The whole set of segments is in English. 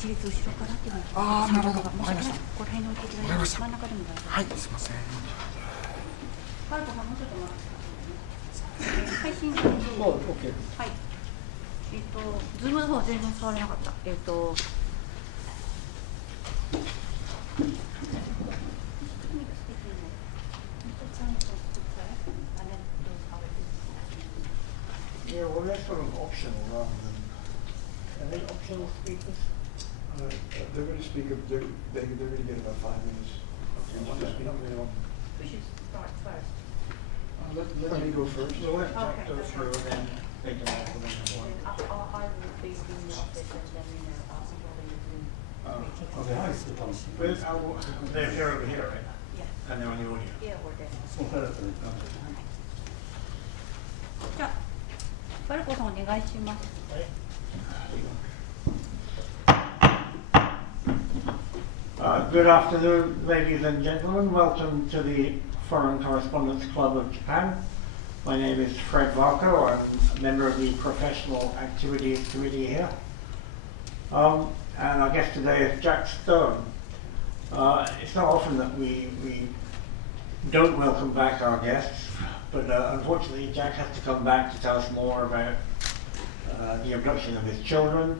一列後ろからっていうのああ、なるほど。わかりました。ここら辺に置いていただいて、真ん中でも大丈夫。はい、すいません。パルコさんもうちょっと待ってくださいね。配信中にどうぞ。はい。ズームの方は全然触れなかった。Yeah, well, that's sort of optional rather than. Are they optional speakers? They're going to speak. They're going to get about 5 minutes. We should start first. Let me go first. We'll let Jack go that's through and then take them off and then I will be in the office and then I'll probably they're here over here, right? Yes. And they're on the audio. Yeah, we're there. そうじゃあ、パルコさんお願いします。Good afternoon, ladies and gentlemen. Welcome to the Foreign Correspondents Club of Japan. My name is Fred Varco. I'm a member of the Professional Activities Committee here. And our guest today is Jack Stone. It's not often that we don't welcome back our guests, but unfortunately Jack has to come back to tell us more about the abduction of his children,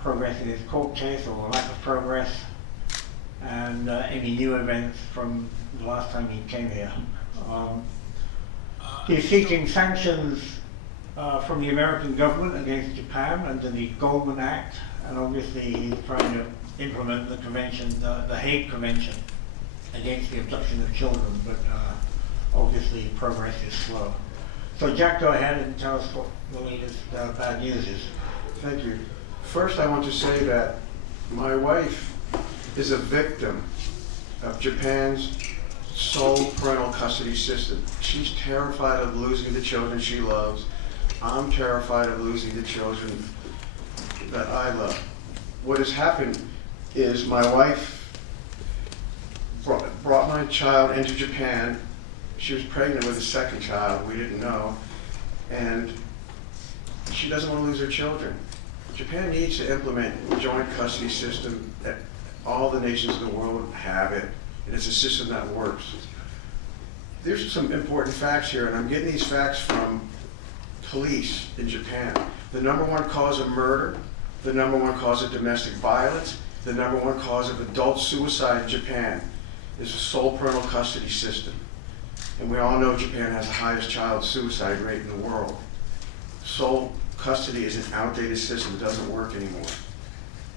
progress in his court case or lack of progress, and any new events from the last time he came here. He's seeking sanctions from the American government against Japan under the Goldman Act, and obviously he's trying to implement the convention, the Hague Convention against the abduction of children, but obviously progress is slow. So Jack, go ahead and tell us what the latest bad news is. Thank you. First, I want to say that my wife is a victim of Japan's sole parental custody system. She's terrified of losing the children she loves. I'm terrified of losing the children that I love. What has happened is my wife brought my child into Japan. She was pregnant with a second child, we didn't know, and she doesn't want to lose her children. Japan needs to implement a joint custody system that all the nations of the world have it, and it's a system that works. There's some important facts here, and I'm getting these facts from police in Japan. The #1 cause of murder, the #1 cause of domestic violence, the #1 cause of adult suicide in Japan is a sole parental custody system. And we all know Japan has the highest child suicide rate in the world. Sole custody is an outdated system, it doesn't work anymore.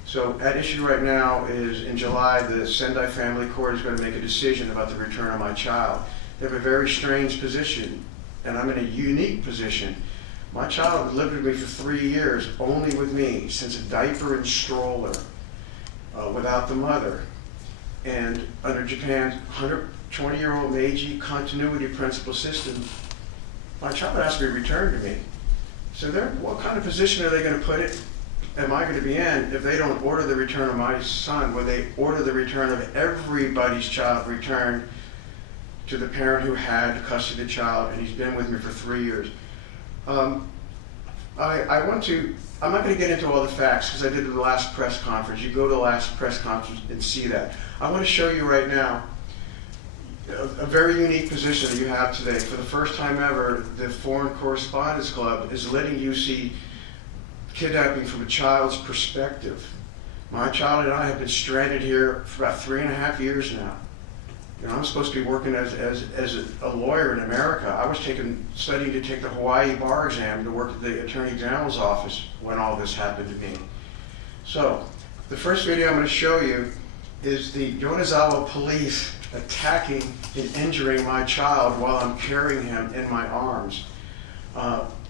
So at issue right now is, in July, the Sendai Family Court is going to make a decision about the return of my child. They have a very strange position, and I'm in a unique position. My child lived with me for 3 years, only with me, since a diaper and stroller, without the mother. And under Japan's 120-year-old Meiji continuity principle system, my child has to be returned to me. So what kind of position are they going to put it? Am I going to be in if they don't order the return of my son? Will they order the return of everybody's child returned to the parent who had custody of the child, and he's been with me for 3 years? I'm not going to get into all the facts because I did the last press conference. You go to the last press conference and see that. I want to show you right now a very unique position that you have today. For the first time ever, the Foreign Correspondents Club is letting you see kidnapping from a child's perspective. My child and I have been stranded here for about 3.5 years now. You know, I'm supposed to be working as a lawyer in America. I was studying to take the Hawaii bar exam to work at the Attorney General's office when all this happened to me. So, the first video I'm going to show you is the Yonezawa police attacking and injuring my child while I'm carrying him in my arms.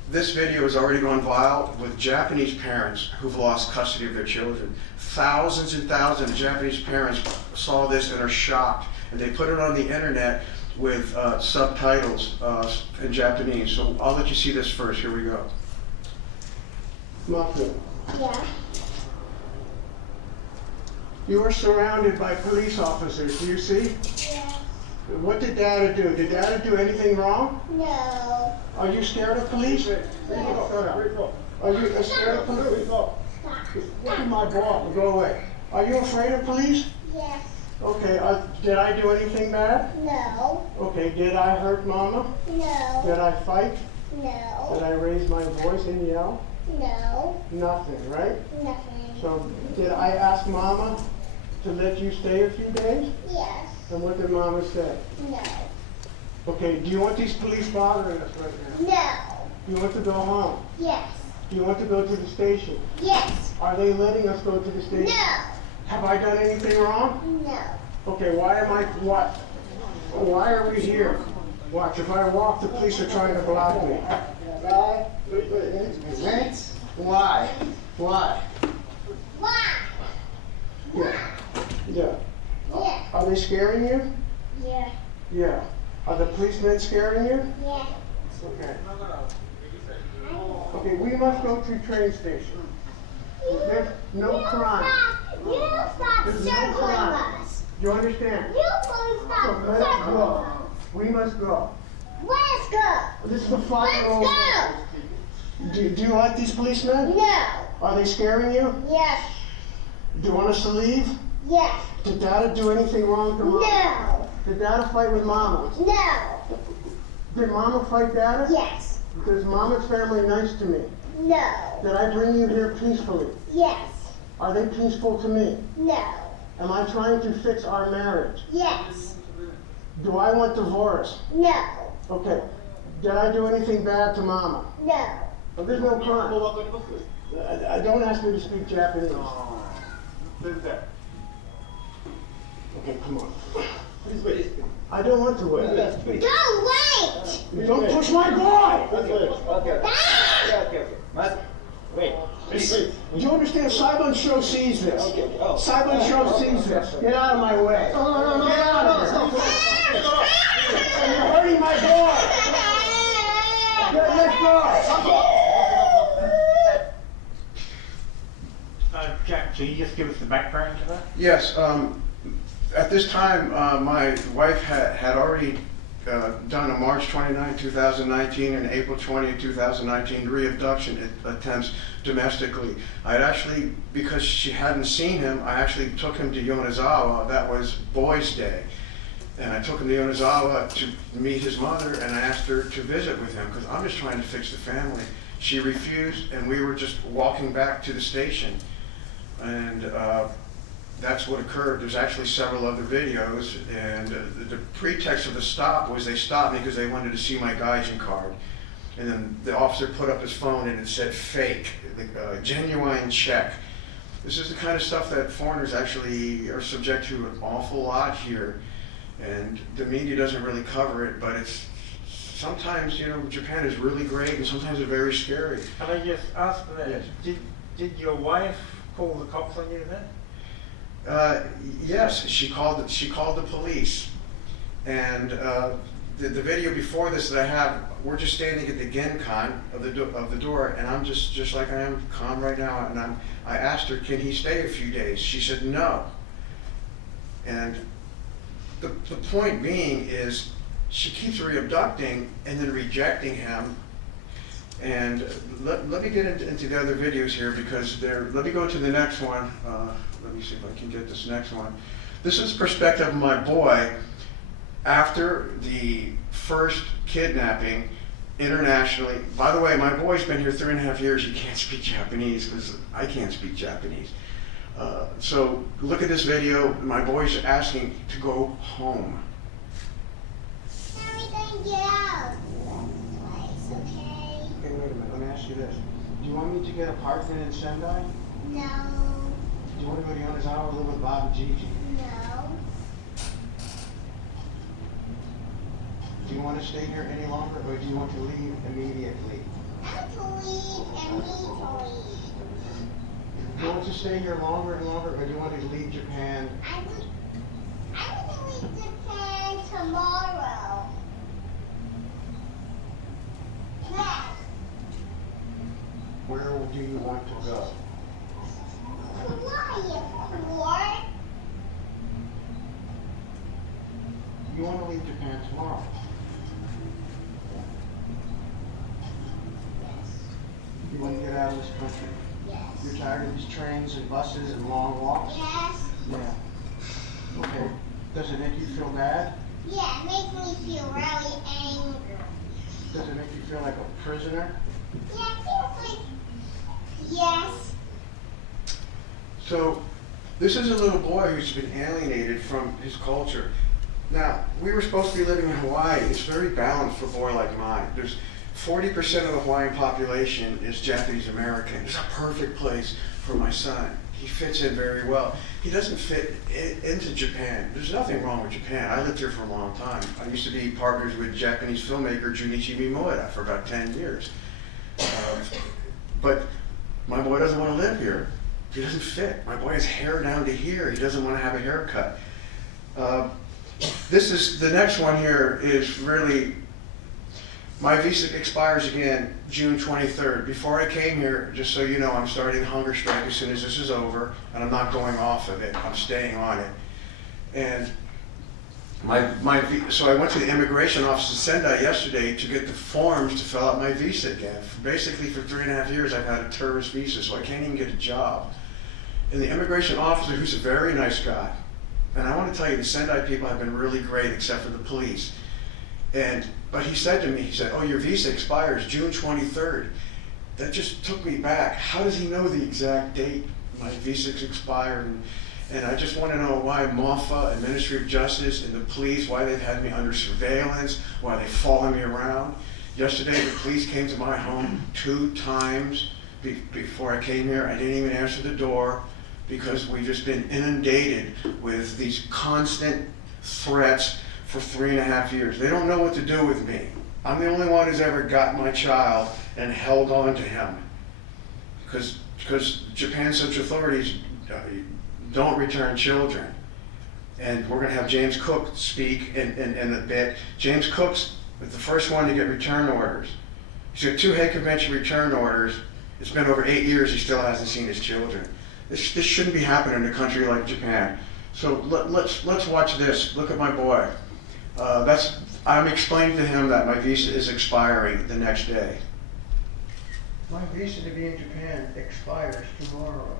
This video has already gone viral with Japanese parents who've lost custody of their children. Thousands and thousands of Japanese parents saw this and are shocked, and they put it on the internet with subtitles in Japanese. So I'll let you see this first. Here we go. Mako. Yeah. You are surrounded by police officers, do you see? Yeah. What did Dada do? Did Dada do anything wrong? No. Are you scared of police? Yeah. Are you scared of police? Stop. Look at my ball. Go away. Are you afraid of police? Yes. Okay. Did I do anything bad? No. Okay. Did I hurt Mama? No. Did I fight? No. Did I raise my voice and yell? No. Nothing, right? Nothing. So did I ask Mama to let you stay a few days? Yes. And what did Mama say? No. Okay. Do you want these police bothering us right now? No. Do you want to go home? Yes. Do you want to go to the station? Yes. Are they letting us go to the station? No. Have I done anything wrong? No. Okay, why are we here? Watch, if I walk, the police are trying to block me. Why? Why? Why? Yeah. Yeah. Yeah. Are they scaring you? Yeah. Yeah. Are the policemen scaring you? Yeah. Okay. Okay, we must go to train station. There's no crime. You stop There's no circling crime. us. Do you understand? You please So stop let us circling go. us. We must go. Let's go. This is the final. Let's Do you like these policemen? go. No. Are they scaring you? Yes. Do you want us to leave? Yes. Did Dada do anything wrong to Mama? No. Did Dada fight with Mama? No. Did Mama fight Dada? Yes. Is Mama's family nice to me? No. Did I bring you here peacefully? Yes. Are they peaceful to me? No. Am I trying to fix our marriage? Yes. Do I want divorce? No. Okay. Did I do anything bad to Mama? No. Well, there's no crime. I don't ask me to speak Japanese. Okay, come on. I don't want to wait. Go wait. Don't push my boy! Do you understand? Saiban Show sees this. Saiban Show sees this. Get out of my way. Get out of here. You're hurting my boy. Let's go. Jack, can you just give us the background to that? Yes. At this time, my wife had already done a March 29, 2019 and April 20, 2019 re-abduction attempts domestically. I had actually, because she hadn't seen him, I actually took him to Yonezawa. That was Boys' Day. And I took him to Yonezawa to meet his mother, and I asked her to visit with him because I'm just trying to fix the family. She refused, and we were just walking back to the station. And that's what occurred. There's actually several other videos, and the pretext of the stop was they stopped me because they wanted to see my Gaijin card. And then the officer put up his phone and it said fake, genuine check. This is the kind of stuff that foreigners actually are subject to an awful lot here. And the media doesn't really cover it, but it's sometimes, you know, Japan is really great and sometimes it's very scary. Can I just ask that? Yes. Did your wife call the cops on you then? Yes, she called the police, and the video before this that I have, we're just standing at the genkan of the door, and I'm just like I am, calm right now, and I asked her, can he stay a few days? She said no, and the point being is she keeps re-abducting and then rejecting him. And let me get into the other videos here because let me go to the next one. Let me see if I can get this next one. This is perspective of my boy after the first kidnapping internationally. By the way, my boy's been here 3.5 years. He can't speak Japanese because I can't speak Japanese. So look at this video. My boy's asking to go home. Everything get out. It's okay. Okay, wait a minute. Let me ask you this. Do you want me to get an apartment in Sendai? No. Do you want to go to Yonezawa and live with Bob and Gigi? No. Do you want to stay here any longer, or do you want to leave immediately? I want to leave immediately. Do you want to stay here longer and longer, or do you want to leave Japan? I want to leave Japan tomorrow. Yes. Where do you want to go? Why? You want to leave Japan tomorrow. You want to get out of this country. Yes. You're tired of these trains and buses and long walks? Yes. Yeah. Okay. Does it make you feel bad? Yeah, it makes me feel really angry. Does it make you feel like a prisoner? Yeah, it feels like, yes. So, this is a little boy who's been alienated from his culture. Now, we were supposed to be living in Hawaii. It's very balanced for a boy like mine. There's 40% of the Hawaiian population is Japanese American. It's a perfect place for my son. He fits in very well. He doesn't fit into Japan. There's nothing wrong with Japan. I lived here for a long time. I used to be partners with Japanese filmmaker Junichi Mimoda for about 10 years. But my boy doesn't want to live here. He doesn't fit. My boy has hair down to here. He doesn't want to have a haircut. The next one here is really, my visa expires again June 23rd. Before I came here, just so you know, I'm starting a hunger strike as soon as this is over, and I'm not going off of it. I'm staying on it. And so I went to the immigration office in Sendai yesterday to get the forms to fill out my visa again. Basically, for 3.5 years, I've had a tourist visa, so I can't even get a job. And the immigration officer, who's a very nice guy, and I want to tell you, the Sendai people have been really great, except for the police. But he said to me, he said, "Oh, your visa expires June 23rd. That just took me back. How does he know the exact date my visa's expired? And I just want to know why MOFA and Ministry of Justice and the police, why they've had me under surveillance, why they follow me around. Yesterday, the police came to my home 2 times before I came here. I didn't even answer the door because we've just been inundated with these constant threats for 3.5 years. They don't know what to do with me. I'm the only one who's ever got my child and held on to him. Because Japan's such authorities don't return children. And we're going to have James Cook speak in a bit. James Cook's the first one to get return orders. He's got 2 Hague Convention return orders. It's been over 8 years, he still hasn't seen his children. This shouldn't be happening in a country like Japan. So let's watch this. Look at my boy. I'm explaining to him that my visa is expiring the next day. My visa to be in Japan expires tomorrow.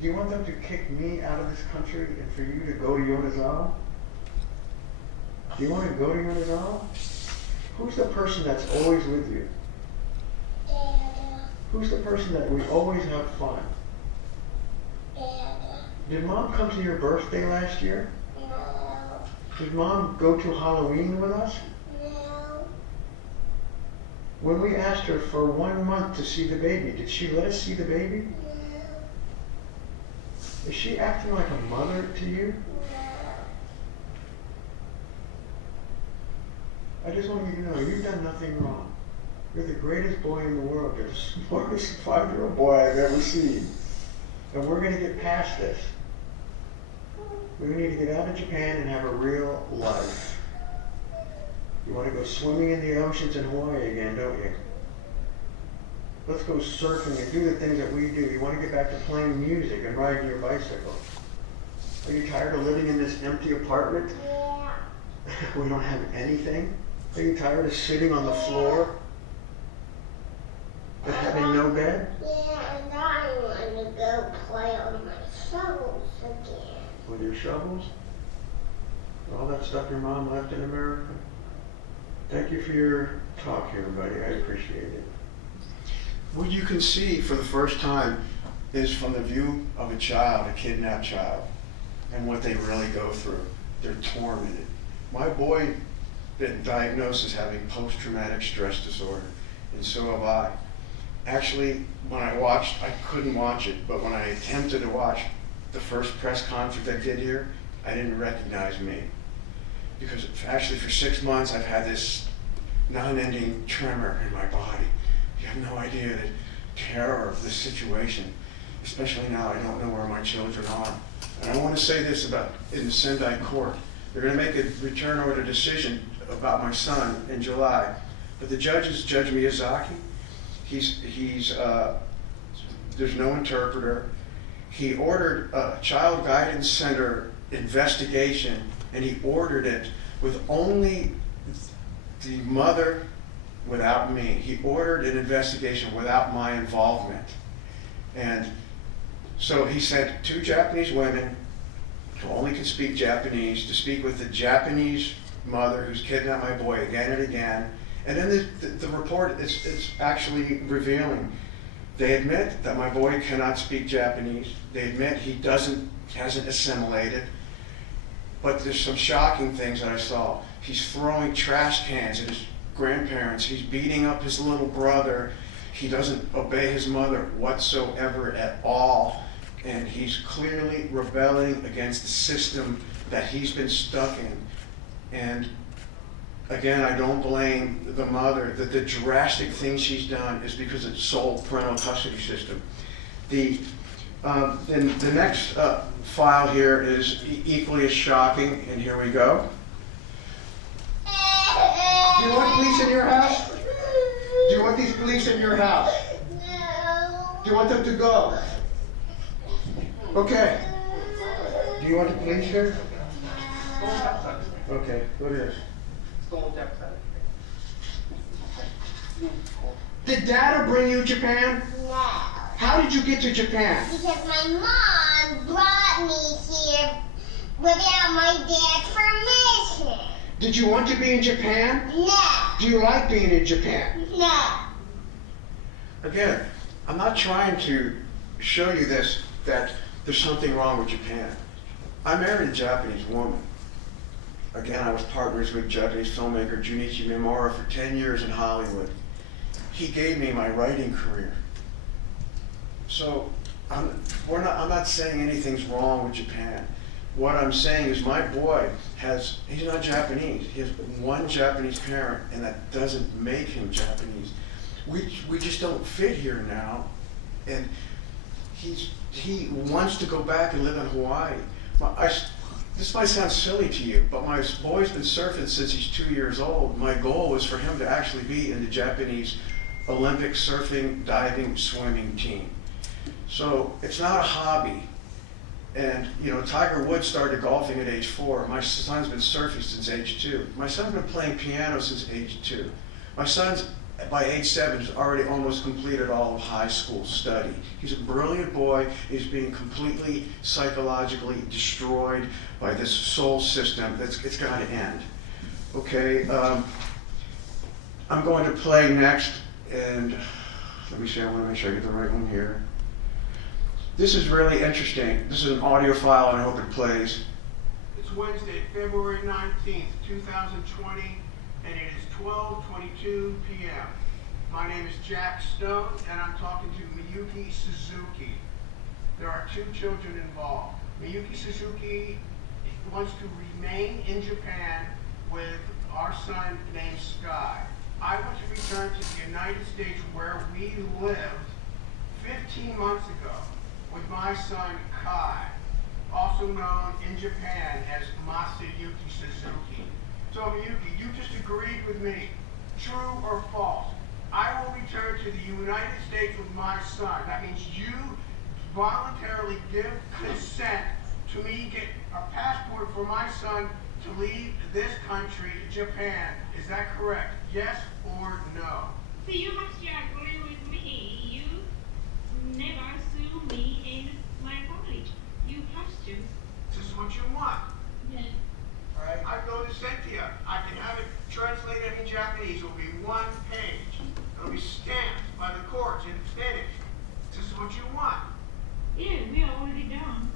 Do you want them to kick me out of this country and for you to go to Yonezawa? Do you want to go to Yonezawa? Who's the person that's always with you? Dad. Who's the person that we always have fun? Dad. Did Mom come to your birthday last year? No. Did Mom go to Halloween with us? No. When we asked her for 1 month to see the baby, did she let us see the baby? No. Is she acting like a mother to you? I just want you to know, you've done nothing wrong. You're the greatest boy in the world. You're the smartest 5-year-old boy I've ever seen. And we're going to get past this. We need to get out of Japan and have a real life. You want to go swimming in the oceans in Hawaii again, don't you? Let's go surfing and do the things that we do. You want to get back to playing music and riding your bicycle. Are you tired of living in this empty apartment? Yeah. We don't have anything? Are you tired of sitting on the floor and having no bed? Yeah, and I want to go play on my shovels again. With your shovels? All that stuff your mom left in America? Thank you for your talk here, buddy. I appreciate it. What you can see for the first time is from the view of a child, a kidnapped child, and what they really go through. They're tormented. My boy been diagnosed as having post-traumatic stress disorder, and so have I. Actually, when I watched, I couldn't watch it, but when I attempted to watch the first press conference I did here, I didn't recognize me. Because actually for 6 months I've had this non-ending tremor in my body. You have no idea the terror of this situation, especially now I don't know where my children are. And I want to say this about in the Sendai court. They're going to make a return order decision about my son in July. But the judge is Judge Miyazaki. There's no interpreter. He ordered a child guidance center investigation, and he ordered it with only the mother without me. He ordered an investigation without my involvement. And so he sent 2 Japanese women who only can speak Japanese to speak with the Japanese mother who's kidnapped my boy again and again. And then the report, it's actually revealing. They admit that my boy cannot speak Japanese. They admit he hasn't assimilated. But there's some shocking things that I saw. He's throwing trash cans at his grandparents. He's beating up his little brother. He doesn't obey his mother whatsoever at all. And he's clearly rebelling against the system that he's been stuck in. And again, I don't blame the mother. The drastic thing she's done is because of the sole parental custody system. The next file here is equally as shocking, and here we go. Do you want police in your house? Do you want these police in your house? No. Do you want them to go? Okay. Do you want the police here? Okay, what is? Did Dad bring you to Japan? No. How did you get to Japan? Because my mom brought me here without my dad's permission. Did you want to be in Japan? No. Do you like being in Japan? No. Again, I'm not trying to show you this, that there's something wrong with Japan. I married a Japanese woman. Again, I was partners with Japanese filmmaker Junichi Mimura for 10 years in Hollywood. He gave me my writing career. So I'm not saying anything's wrong with Japan. What I'm saying is my boy he's not Japanese. He has one Japanese parent, and that doesn't make him Japanese. We just don't fit here now. And he wants to go back and live in Hawaii. This might sound silly to you, but my boy's been surfing since he's 2 years old. My goal was for him to actually be in the Japanese Olympic surfing, diving, swimming team. So it's not a hobby. And, Tiger Woods started golfing at age 4. My son's been surfing since age 2. My son's been playing piano since age 2. My son's, by age 7, has already almost completed all of high school study. He's a brilliant boy. He's being completely psychologically destroyed by this soul system. It's got to end. Okay, I'm going to play next, and let me see, I want to make sure I get the right one here. This is really interesting. This is an audio file, and I hope it plays. It's Wednesday, February 19th, 2020, and it is 12:22 p.m. My name is Jack Stone, and I'm talking to Miyuki Suzuki. There are 2 children involved. Miyuki Suzuki wants to remain in Japan with our son named Sky. I want to return to the United States where we lived 15 months ago with my son Kai, also known in Japan as Masayuki Suzuki. So Miyuki, you just agreed with me. True or false? I will return to the United States with my son. That means you voluntarily give consent to me get a passport for my son to leave this country, Japan. Is that correct? Yes or no? So you have to agree with me. You never sue me and my family. You have to. This is what you want. Yes. All right. I go to Cynthia. I can have it translated in Japanese. It will be 1 page. It'll be stamped by the courts and finished. This is what you want. Yeah, we are already done.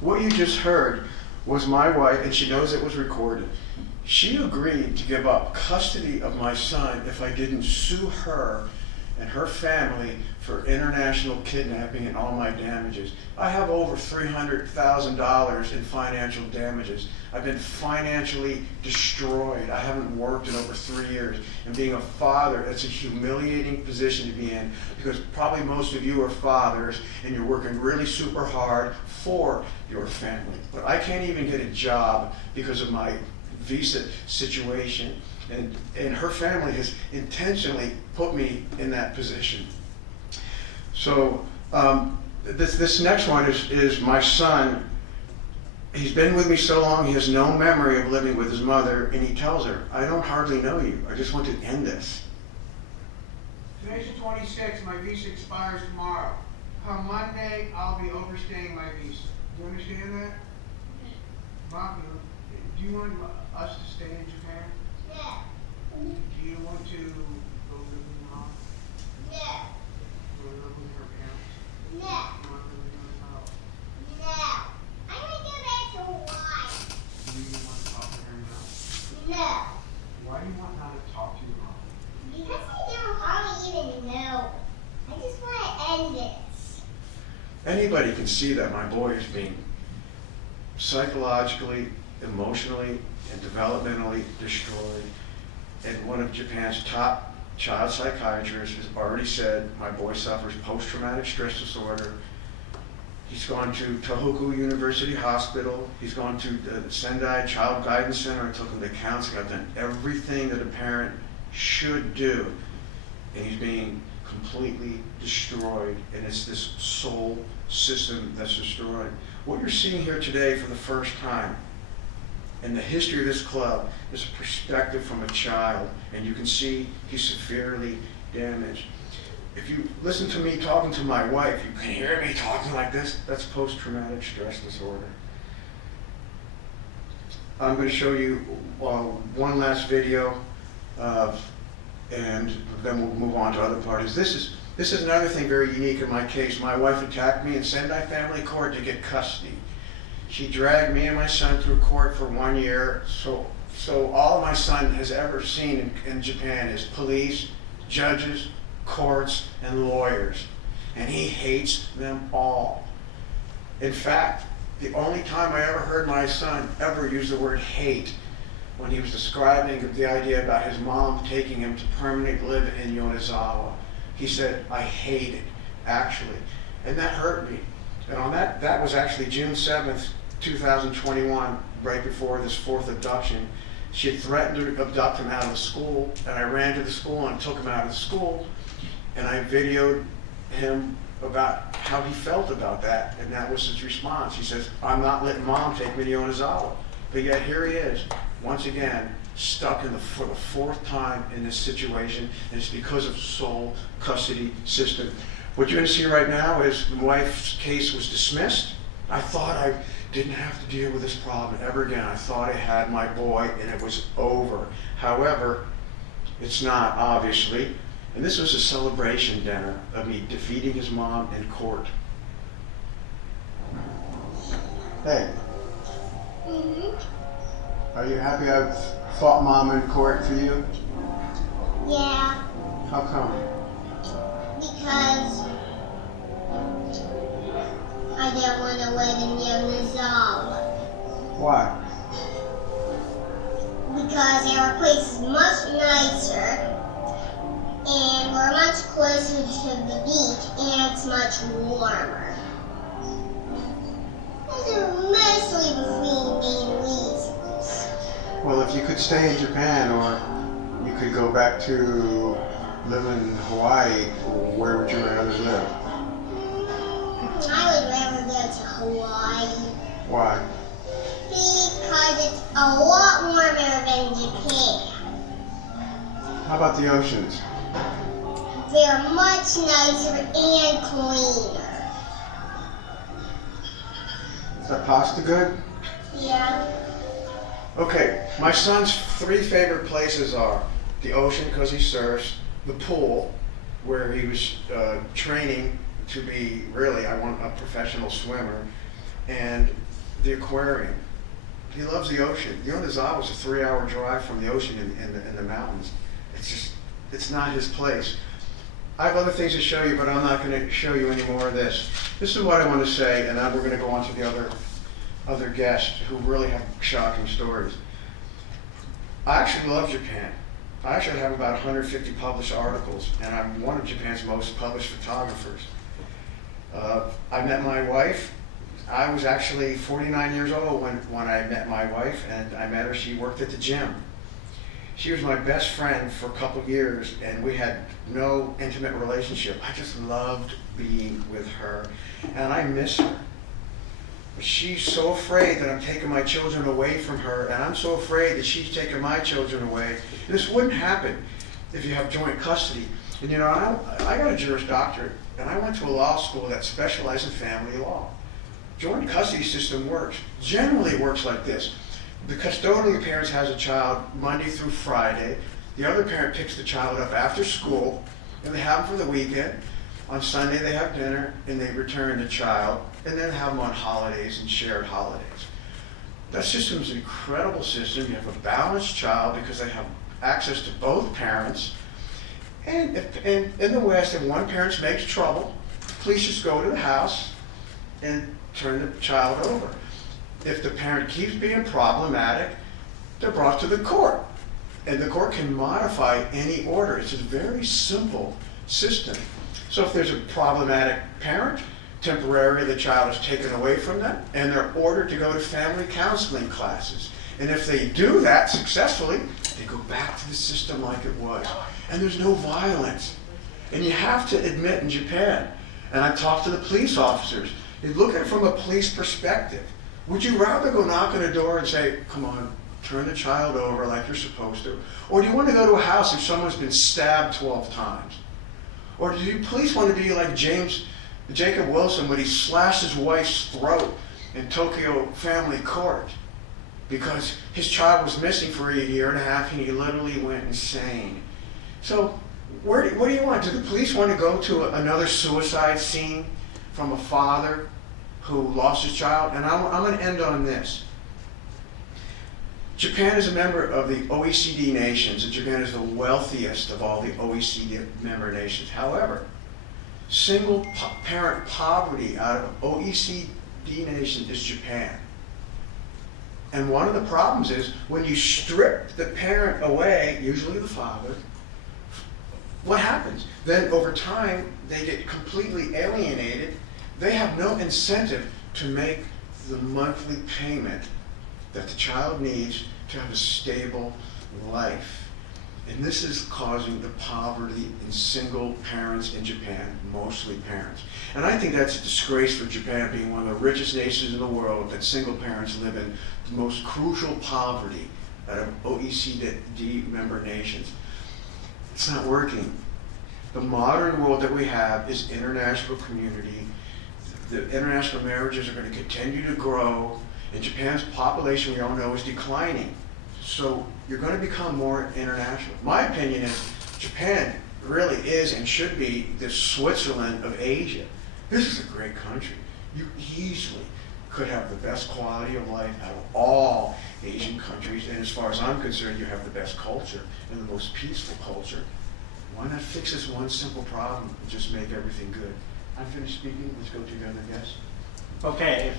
What you just heard was my wife, and she knows it was recorded. She agreed to give up custody of my son if I didn't sue her and her family for international kidnapping and all my damages. I have over $300,000 in financial damages. I've been financially destroyed. I haven't worked in over 3 years. And being a father, it's a humiliating position to be in, because probably most of you are fathers and you're working really super hard for your family. But I can't even get a job because of my visa situation. And her family has intentionally put me in that position. So this next one is my son. He's been with me so long, he has no memory of living with his mother, and he tells her, I don't hardly know you. I just want to end this. Today's the 26th, my visa expires tomorrow. Come Monday, I'll be overstaying my visa. Do you understand that? Mom, do you want us to stay in Japan? Yeah. Do you want to go live with Mom? Yeah. Go live with her parents? No. You want to live with your house? No. I want to go back to Hawaii. Do you want to talk to her now? No. Why do you want not to talk to your mom? Because I don't hardly even know. I just want to end this. Anybody can see that my boy is being psychologically, emotionally, and developmentally destroyed. And one of Japan's top child psychiatrists has already said my boy suffers post-traumatic stress disorder. He's gone to Tohoku University Hospital. He's gone to the Sendai Child Guidance Center and took him to counseling. I've done everything that a parent should do. And he's being completely destroyed. And it's this soul system that's destroyed. What you're seeing here today for the first time in the history of this club is a perspective from a child. And you can see he's severely damaged. If you listen to me talking to my wife, you can hear me talking like this. That's post-traumatic stress disorder. I'm going to show you one last video, and then we'll move on to other parties. This is another thing very unique in my case. My wife attacked me in Sendai Family Court to get custody. She dragged me and my son through court for 1 year. So all my son has ever seen in Japan is police, judges, courts, and lawyers. And he hates them all. In fact, the only time I ever heard my son ever use the word hate when he was describing the idea about his mom taking him to permanently live in Yonezawa. He said, I hate it, actually. And that hurt me. And on that was actually June 7th, 2021, right before this fourth abduction. She had threatened to abduct him out of the school, and I ran to the school and took him out of the school. And I videoed him about how he felt about that, and that was his response. He says, I'm not letting Mom take me to Yonezawa. But yet here he is, once again, stuck for the fourth time in this situation, and it's because of sole custody system. What you're going to see right now is my wife's case was dismissed. I thought I didn't have to deal with this problem ever again. I thought I had my boy and it was over. However, it's not, obviously. And this was a celebration dinner of me defeating his mom in court. Hey. Are you happy I fought Mom in court for you? Yeah. How come? Because I didn't want to live in Yonezawa. Why? Because our place is much nicer, and we're much closer to the beach, and it's much warmer. Those are mostly the main reasons. Well, if you could stay in Japan, or you could go back to live in Hawaii, where would you rather live? I would rather go to Hawaii. Why? Because it's a lot warmer than Japan. How about the oceans? They're much nicer and cleaner. Is that pasta good? Yeah. Okay, my son's three favorite places are the ocean because he surfs, the pool where he was training to be really, I want a professional swimmer, and the aquarium. He loves the ocean. Yonezawa was a 3-hour drive from the ocean in the mountains. It's not his place. I have other things to show you, but I'm not going to show you any more of this. This is what I want to say, and then we're going to go on to the other guests who really have shocking stories. I actually love Japan. I actually have about 150 published articles, and I'm one of Japan's most published photographers. I met my wife. I was actually 49 years old when I met my wife, and I met her. She worked at the gym. She was my best friend for a couple years, and we had no intimate relationship. I just loved being with her, and I miss her. But she's so afraid that I'm taking my children away from her, and I'm so afraid that she's taking my children away. This wouldn't happen if you have joint custody. And you know, I got a Juris Doctorate, and I went to a law school that specialized in family law. Joint custody system works. Generally, it works like this. The custodial parent has a child Monday through Friday. The other parent picks the child up after school, and they have them for the weekend. On Sunday, they have dinner, and they return the child, and then have them on holidays and shared holidays. That system is an incredible system. You have a balanced child because they have access to both parents. And in the West, if one parent makes trouble, police just go to the house and turn the child over. If the parent keeps being problematic, they're brought to the court. And the court can modify any order. It's a very simple system. So if there's a problematic parent, temporarily the child is taken away from them and they're ordered to go to family counseling classes. And if they do that successfully, they go back to the system like it was. And there's no violence. And you have to admit in Japan, and I talked to the police officers, you look at it from a police perspective. Would you rather go knock on a door and say, come on, turn the child over like you're supposed to? Or do you want to go to a house if someone's been stabbed 12 times? Or do you police want to be like Jacob Wilson when he slashed his wife's throat in Tokyo Family Court because his child was missing for a year and a half and he literally went insane? So what do you want? Do the police want to go to another suicide scene from a father who lost his child? And I'm going to end on this. Japan is a member of the OECD nations, and Japan is the wealthiest of all the OECD member nations. However, single parent poverty out of OECD nations is Japan. And one of the problems is when you strip the parent away, usually the father, what happens? Then over time, they get completely alienated. They have no incentive to make the monthly payment that the child needs to have a stable life. And this is causing the poverty in single parents in Japan, mostly parents. And I think that's a disgrace for Japan, being one of the richest nations in the world, that single parents live in the most crucial poverty out of OECD member nations. It's not working. The modern world that we have is international community. The international marriages are going to continue to grow. And Japan's population, we all know, is declining. So you're going to become more international. My opinion is Japan really is and should be the Switzerland of Asia. This is a great country. You easily could have the best quality of life out of all Asian countries. And as far as I'm concerned, you have the best culture and the most peaceful culture. Why not fix this one simple problem and just make everything good? I'm finished speaking. Let's go to the other guest. Okay,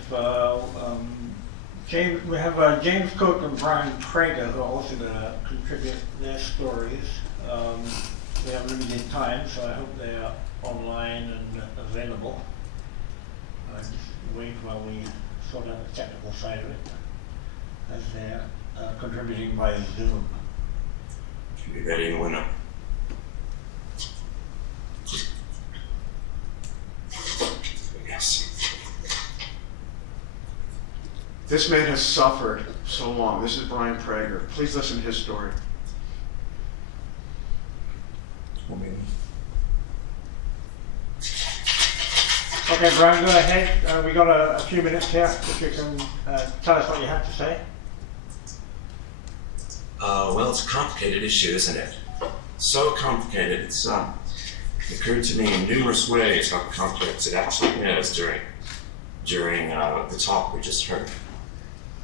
we have James Cook and Brian Prager who are also going to contribute their stories. They have limited time, so I hope they are online and available. Just wait while we sort out the technical side of it, as they're contributing via Zoom. Should be ready in a window. Yes. This man has suffered so long. This is Brian Prager. Please listen to his story. Okay, Brian, go ahead. We got a few minutes here. If you can tell us what you have to say. Well, it's a complicated issue, isn't it? So complicated, it's occurred to me in numerous ways how complex it actually is during the talk we just heard.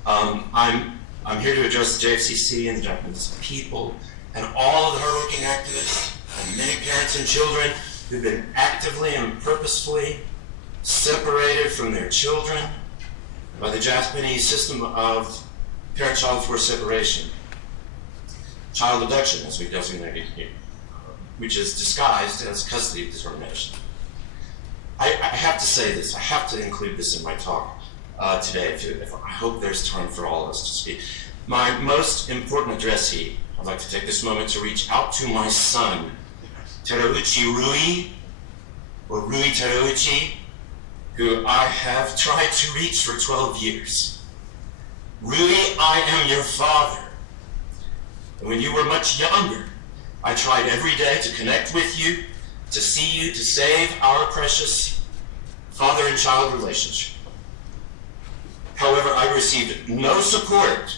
I'm here to address the JFCC and the Japanese people and all of the hardworking activists and many parents and children who've been actively and purposefully separated from their children by the Japanese system of parent-child forced separation. Child abduction, as we designate it here, which is disguised as custody determination. I have to say this, I have to include this in my talk today. I hope there's time for all of us to speak. My most important addressee, I'd like to take this moment to reach out to my son, Terauchi Rui, or Rui Terauchi, who I have tried to reach for 12 years. Rui, I am your father. And when you were much younger, I tried every day to connect with you, to see you, to save our precious father and child relationship. However, I received no support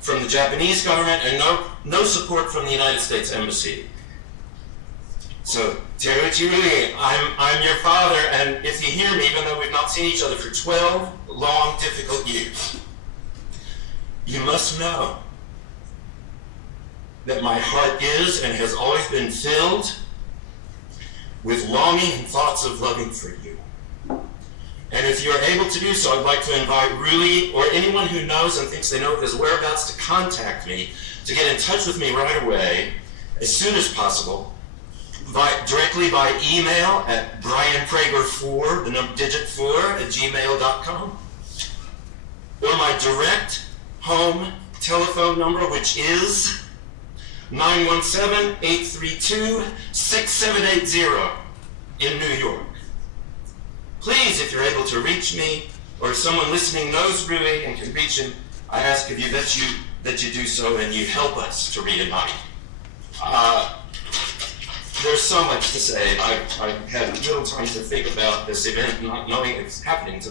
from the Japanese government and no support from the United States Embassy. So, Teruichi Rui, I'm your father, and if you hear me, even though we've not seen each other for 12 long, difficult years, you must know that my heart is and has always been filled with longing and thoughts of loving for you. And if you're able to do so, I'd like to invite Rui or anyone who knows and thinks they know of his whereabouts to contact me, to get in touch with me right away, as soon as possible, directly by email at brianprager4, the number digit 4, @gmail.com, or my direct home telephone number, which is 917-832-6780 in New York. Please, if you're able to reach me, or if someone listening knows Rui and can reach him, I ask of you that you do so and you help us to reunite. There's so much to say. I've had little time to think about this event, not knowing it's happening. So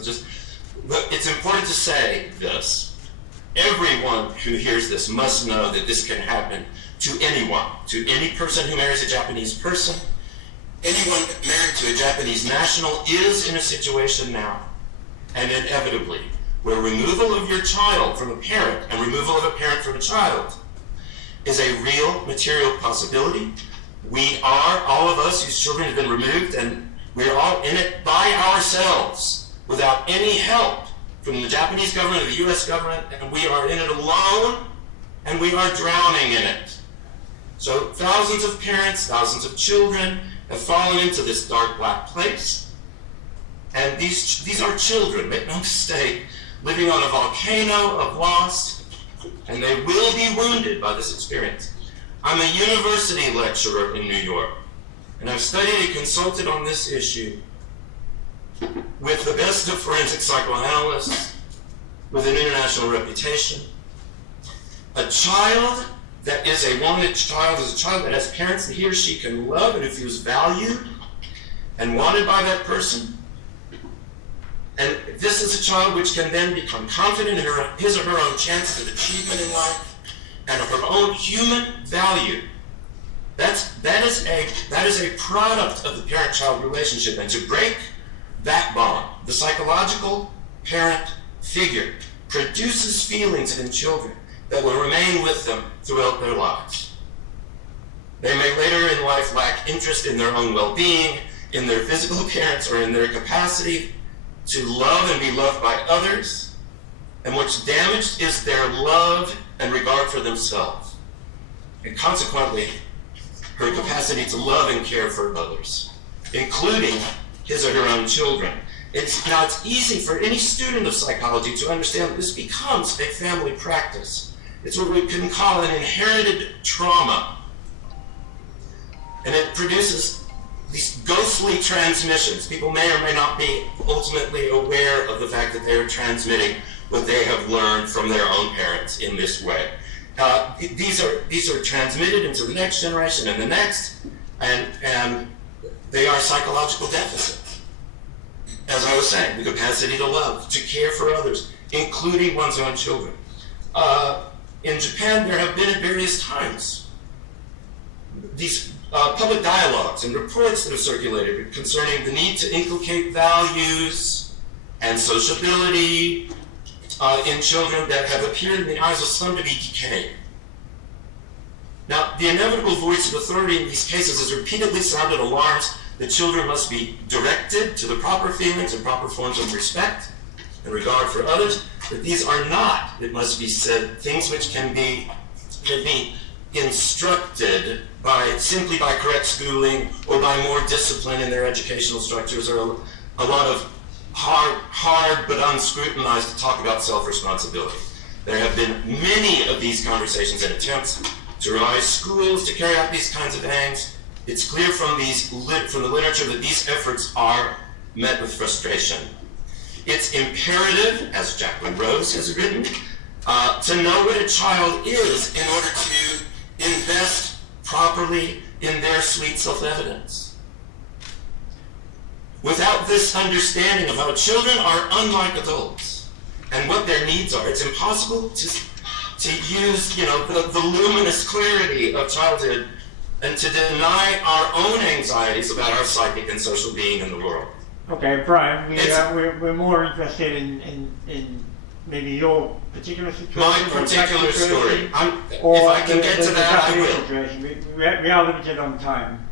but it's important to say this. Everyone who hears this must know that this can happen to anyone, to any person who marries a Japanese person. Anyone married to a Japanese national is in a situation now, and inevitably, where removal of your child from a parent and removal of a parent from a child is a real material possibility. We are, all of us whose children have been removed, and we're all in it by ourselves, without any help from the Japanese government or the US government, and we are in it alone, and we are drowning in it. So thousands of parents, thousands of children have fallen into this dark black place. And these are children, make no mistake, living on a volcano of loss, and they will be wounded by this experience. I'm a university lecturer in New York, and I've studied and consulted on this issue with the best of forensic psychoanalysts, with an international reputation. A child that is a wanted child is a child that has parents that he or she can love and who feels valued and wanted by that person. And this is a child which can then become confident in his or her own chances of achievement in life and of her own human value. That is a product of the parent-child relationship. And to break that bond, the psychological parent figure produces feelings in children that will remain with them throughout their lives. They may later in life lack interest in their own well-being, in their physical appearance, or in their capacity to love and be loved by others, and what's damaged is their love and regard for themselves, and consequently, her capacity to love and care for others, including his or her own children. It's easy for any student of psychology to understand that this becomes a family practice. It's what we can call an inherited trauma. And it produces these ghostly transmissions. People may or may not be ultimately aware of the fact that they are transmitting what they have learned from their own parents in this way. These are transmitted into the next generation and the next, and they are psychological deficits. As I was saying, the capacity to love, to care for others, including one's own children. In Japan, there have been at various times these public dialogues and reports that have circulated concerning the need to inculcate values and sociability in children that have appeared in the eyes of some to be decaying. Now, the inevitable voice of authority in these cases has repeatedly sounded alarms that children must be directed to the proper feelings and proper forms of respect and regard for others, but these are not, it must be said, things which can be instructed simply by correct schooling or by more discipline in their educational structures, or a lot of hard but unscrutinized talk about self-responsibility. There have been many of these conversations and attempts to revise schools to carry out these kinds of aims. It's clear from the literature that these efforts are met with frustration. It's imperative, as Jacqueline Rose has written, to know what a child is in order to invest properly in their sweet self-evidence. Without this understanding of how children are unlike adults and what their needs are, it's impossible to use, the luminous clarity of childhood and to deny our own anxieties about our psychic and social being in the world. Okay, Brian, we're more interested in maybe your particular situation. My particular story. If I can get to that, I will. Situation. We are limited on time.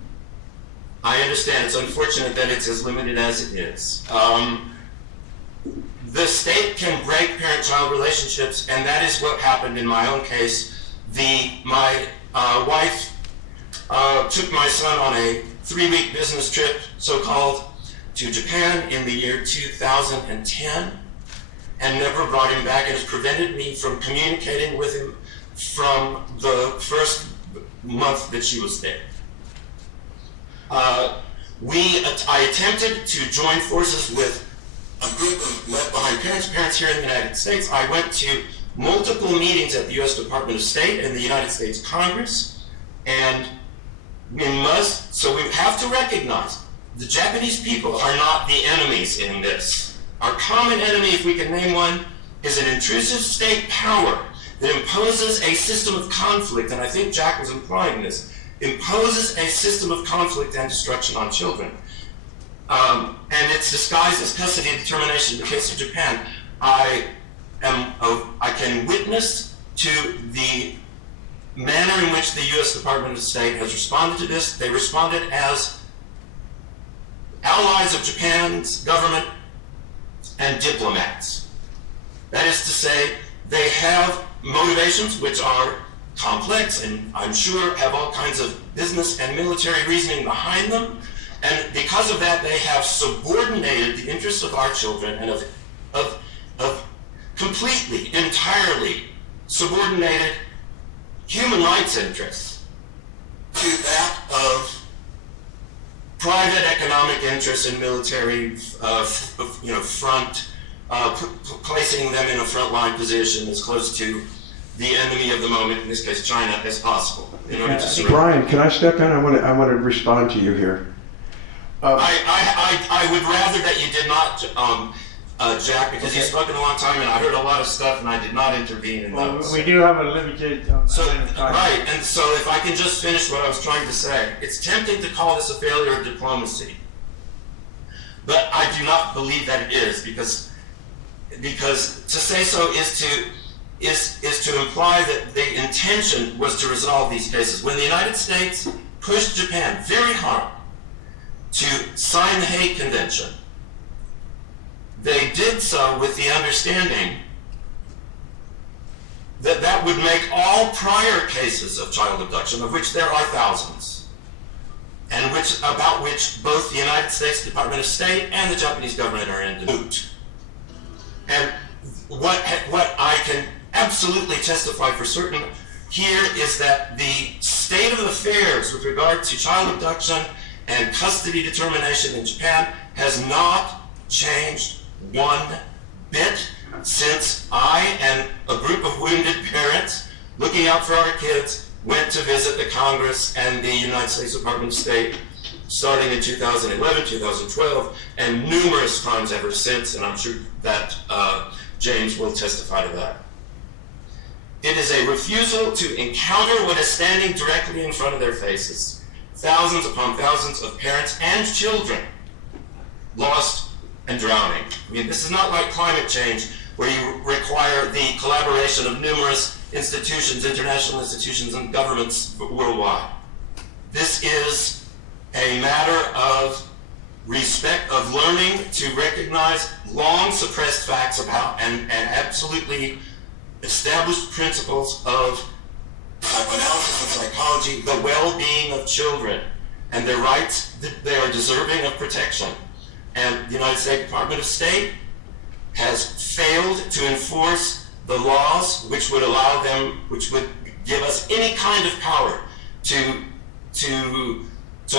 I understand. It's unfortunate that it's as limited as it is. The state can break parent-child relationships, and that is what happened in my own case. My wife took my son on a 3-week business trip, so-called, to Japan in the year 2010, and never brought him back. It has prevented me from communicating with him from the first month that she was there. I attempted to join forces with a group of left-behind parents here in the United States. I went to multiple meetings at the U.S. Department of State and the United States Congress, and we have to recognize the Japanese people are not the enemies in this. Our common enemy, if we can name one, is an intrusive state power that imposes a system of conflict, and I think Jack was implying this, imposes a system of conflict and destruction on children. And it's disguised as custody and determination. In the case of Japan, I can witness to the manner in which the U.S. Department of State has responded to this. They responded as allies of Japan's government and diplomats. That is to say, they have motivations which are complex and I'm sure have all kinds of business and military reasoning behind them. And because of that, they have subordinated the interests of our children and of completely, entirely subordinated human rights interests to that of private economic interests and military front, placing them in a frontline position as close to the enemy of the moment, in this case China, as possible. In order to Brian, can I step in? I want to respond to you here. I would rather that you did not, Jack, because you've spoken a long time and I heard a lot of stuff and I did not intervene in those. We do have a limited amount of time. Right, and so if I can just finish what I was trying to say, it's tempting to call this a failure of diplomacy, but I do not believe that it is, because to say so is to imply that the intention was to resolve these cases. When the United States pushed Japan very hard to sign the Hague Convention, they did so with the understanding that that would make all prior cases of child abduction, of which there are thousands, and about which both the United States Department of State and the Japanese government are in moot. And what I can absolutely testify for certain here is that the state of affairs with regard to child abduction and custody determination in Japan has not changed one bit since I and a group of wounded parents looking out for our kids went to visit the Congress and the United States Department of State starting in 2011, 2012, and numerous times ever since, and I'm sure that James will testify to that. It is a refusal to encounter what is standing directly in front of their faces. Thousands upon thousands of parents and children lost and drowning. I mean, this is not like climate change, where you require the collaboration of numerous institutions, international institutions, and governments worldwide. This is a matter of respect, of learning to recognize long suppressed facts about and absolutely established principles of psychoanalysis and psychology, the well-being of children and their rights, that they are deserving of protection. And the United States Department of State has failed to enforce the laws which would allow them, which would give us any kind of power to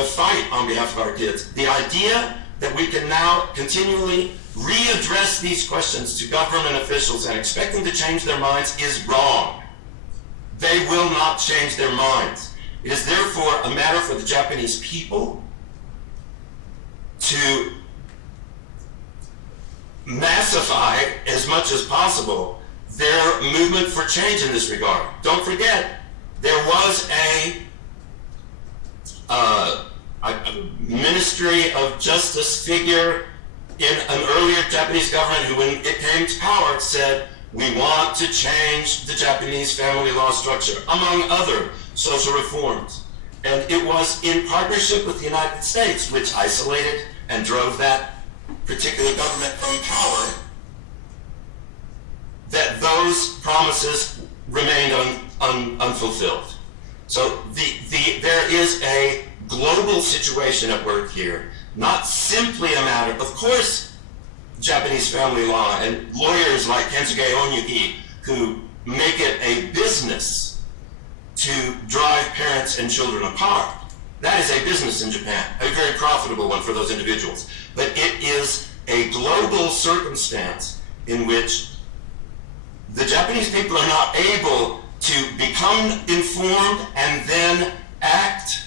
fight on behalf of our kids. The idea that we can now continually readdress these questions to government officials and expect them to change their minds is wrong. They will not change their minds. It is therefore a matter for the Japanese people to massify as much as possible their movement for change in this regard. Don't forget, there was a Ministry of Justice figure in an earlier Japanese government who, when it came to power, said, we want to change the Japanese family law structure, among other social reforms. And it was in partnership with the United States, which isolated and drove that particular government from power, that those promises remained unfulfilled. So there is a global situation at work here, not simply a matter, of course, Japanese family law and lawyers like Kensuke Onyuki who make it a business to drive parents and children apart. That is a business in Japan, a very profitable one for those individuals. But it is a global circumstance in which the Japanese people are not able to become informed and then act.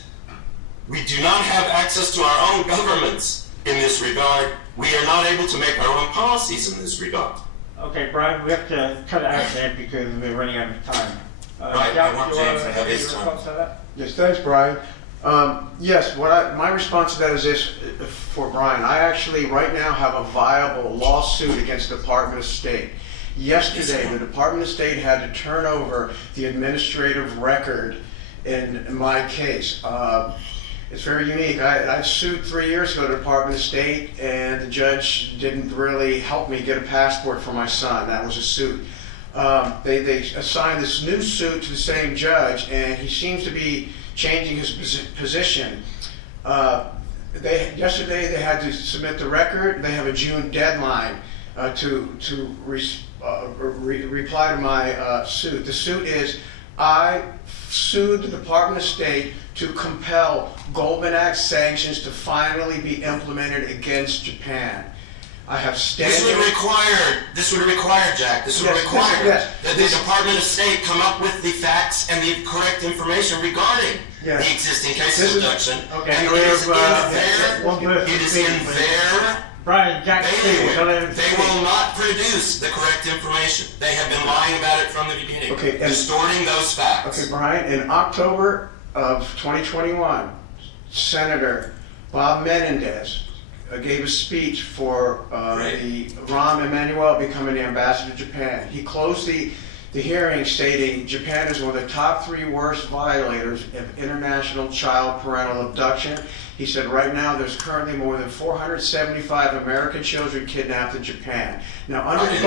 We do not have access to our own governments in this regard. We are not able to make our own policies in this regard. Okay, Brian, we have to cut it out there because we're running out of time. Right, Jack, I want James to have his time. response to that? Yes, thanks, Brian. Yes, my response to that is this for Brian. I actually right now have a viable lawsuit against the Department of State. Yesterday, the Department of State had to turn over the administrative record in my case. It's very unique. I sued 3 years ago the Department of State, and the judge didn't really help me get a passport for my son. That was a suit. They assigned this new suit to the same judge, and he seems to be changing his position. Yesterday they had to submit the record. They have a June deadline to reply to my suit. The suit is, I sued the Department of State to compel Goldman Act sanctions to finally be implemented against Japan. I have standing. This would require, Jack, that the Department of State come up with the facts and the correct information regarding the existing case of abduction. Okay. And it is in their Brian, Jack, they will not produce the correct information. They have been lying about it from the beginning, distorting those facts. Okay, Brian, in October of 2021, Senator Bob Menendez gave a speech for the Rahm Emanuel becoming the ambassador to Japan. He closed the hearing stating Japan is one of the top 3 worst violators of international child parental abduction. He said right now there's currently more than 475 American children kidnapped in Japan. Now under the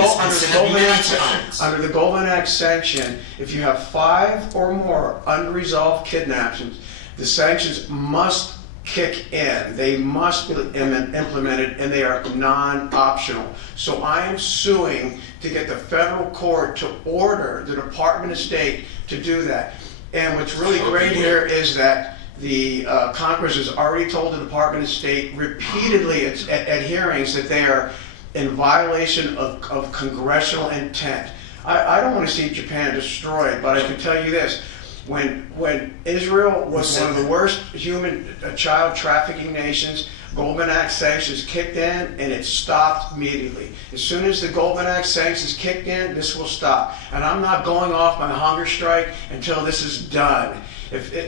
Goldman Act sanction, if you have 5 or more unresolved kidnappings, the sanctions must kick in. They must be implemented, and they are non-optional. So I am suing to get the federal court to order the Department of State to do that. And what's really great here is that the Congress has already told the Department of State repeatedly at hearings that they are in violation of congressional intent. I don't want to see Japan destroyed, but I can tell you this. When Israel was one of the worst child trafficking nations, Goldman Act sanctions kicked in, and it stopped immediately. As soon as the Goldman Act sanctions kicked in, this will stop. And I'm not going off my hunger strike until this is done.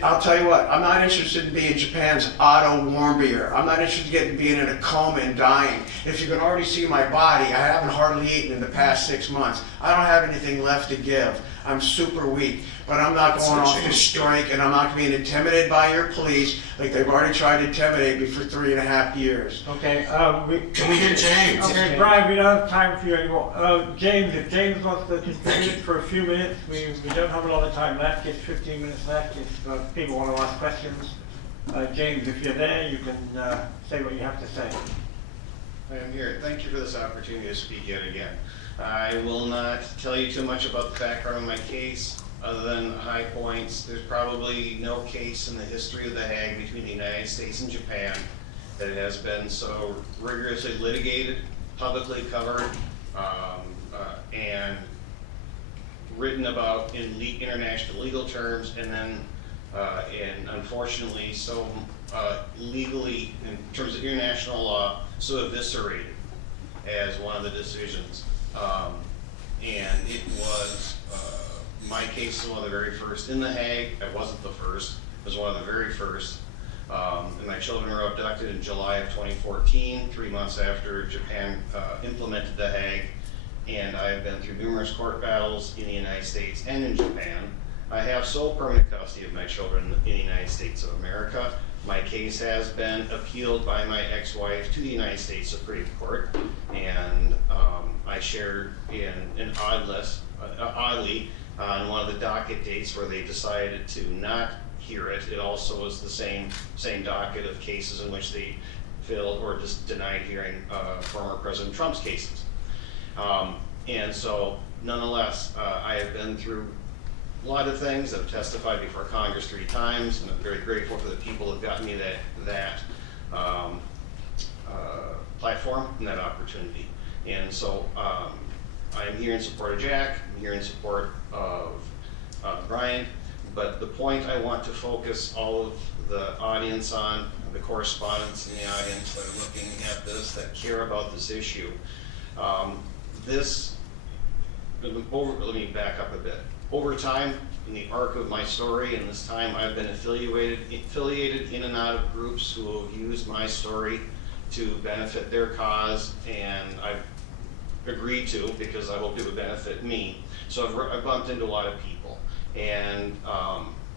I'll tell you what, I'm not interested in being Japan's Otto Warmbier. I'm not interested in being in a coma and dying. If you can already see my body, I haven't hardly eaten in the past 6 months. I don't have anything left to give. I'm super weak. But I'm not going off this strike, and I'm not being intimidated by your police like they've already tried to intimidate me for 3.5 years. Okay. Can we hear James? Okay, Brian, we don't have time for you anymore. James, if James wants to contribute for a few minutes, we don't have a lot of time left. It's 15 minutes left if people want to ask questions. James, if you're there, you can say what you have to say. I am here. Thank you for this opportunity to speak yet again. I will not tell you too much about the background of my case, other than high points. There's probably no case in the history of the Hague between the United States and Japan that has been so rigorously litigated, publicly covered, and written about in international legal terms, and then and unfortunately so legally, in terms of international law, so eviscerated as one of the decisions. And it was, my case is one of the very first in The Hague. I wasn't the first, it was one of the very first. And my children were abducted in July of 2014, 3 months after Japan implemented The Hague. And I have been through numerous court battles in the United States and in Japan. I have sole permanent custody of my children in the United States of America. My case has been appealed by my ex-wife to the United States Supreme Court, and I shared oddly on one of the docket dates where they decided to not hear it. It also was the same docket of cases in which they failed or just denied hearing former President Trump's cases. And so, nonetheless, I have been through a lot of things. I've testified before Congress 3 times, and I'm very grateful for the people who've gotten me that platform and that opportunity. And so I'm here in support of Jack, I'm here in support of Brian, but the point I want to focus all of the audience on, the correspondents in the audience that are looking at this, that care about this issue, let me back up a bit. Over time, in the arc of my story, and this time I've been affiliated in and out of groups who have used my story to benefit their cause, and I've agreed to because I hope it would benefit me. So I've bumped into a lot of people, and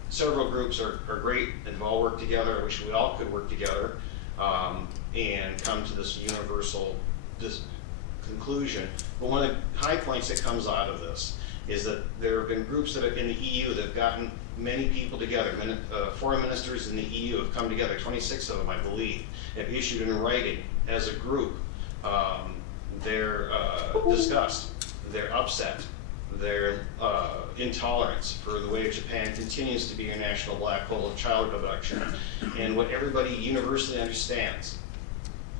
several groups are great and have all worked together. I wish we all could work together and come to this universal conclusion. But one of the high points that comes out of this is that there have been groups that are in the EU that have gotten many people together. Foreign ministers in the EU have come together, 26 of them, I believe, have issued in writing as a group their disgust, their upset, their intolerance for the way Japan continues to be a national black hole of child abduction. And what everybody universally understands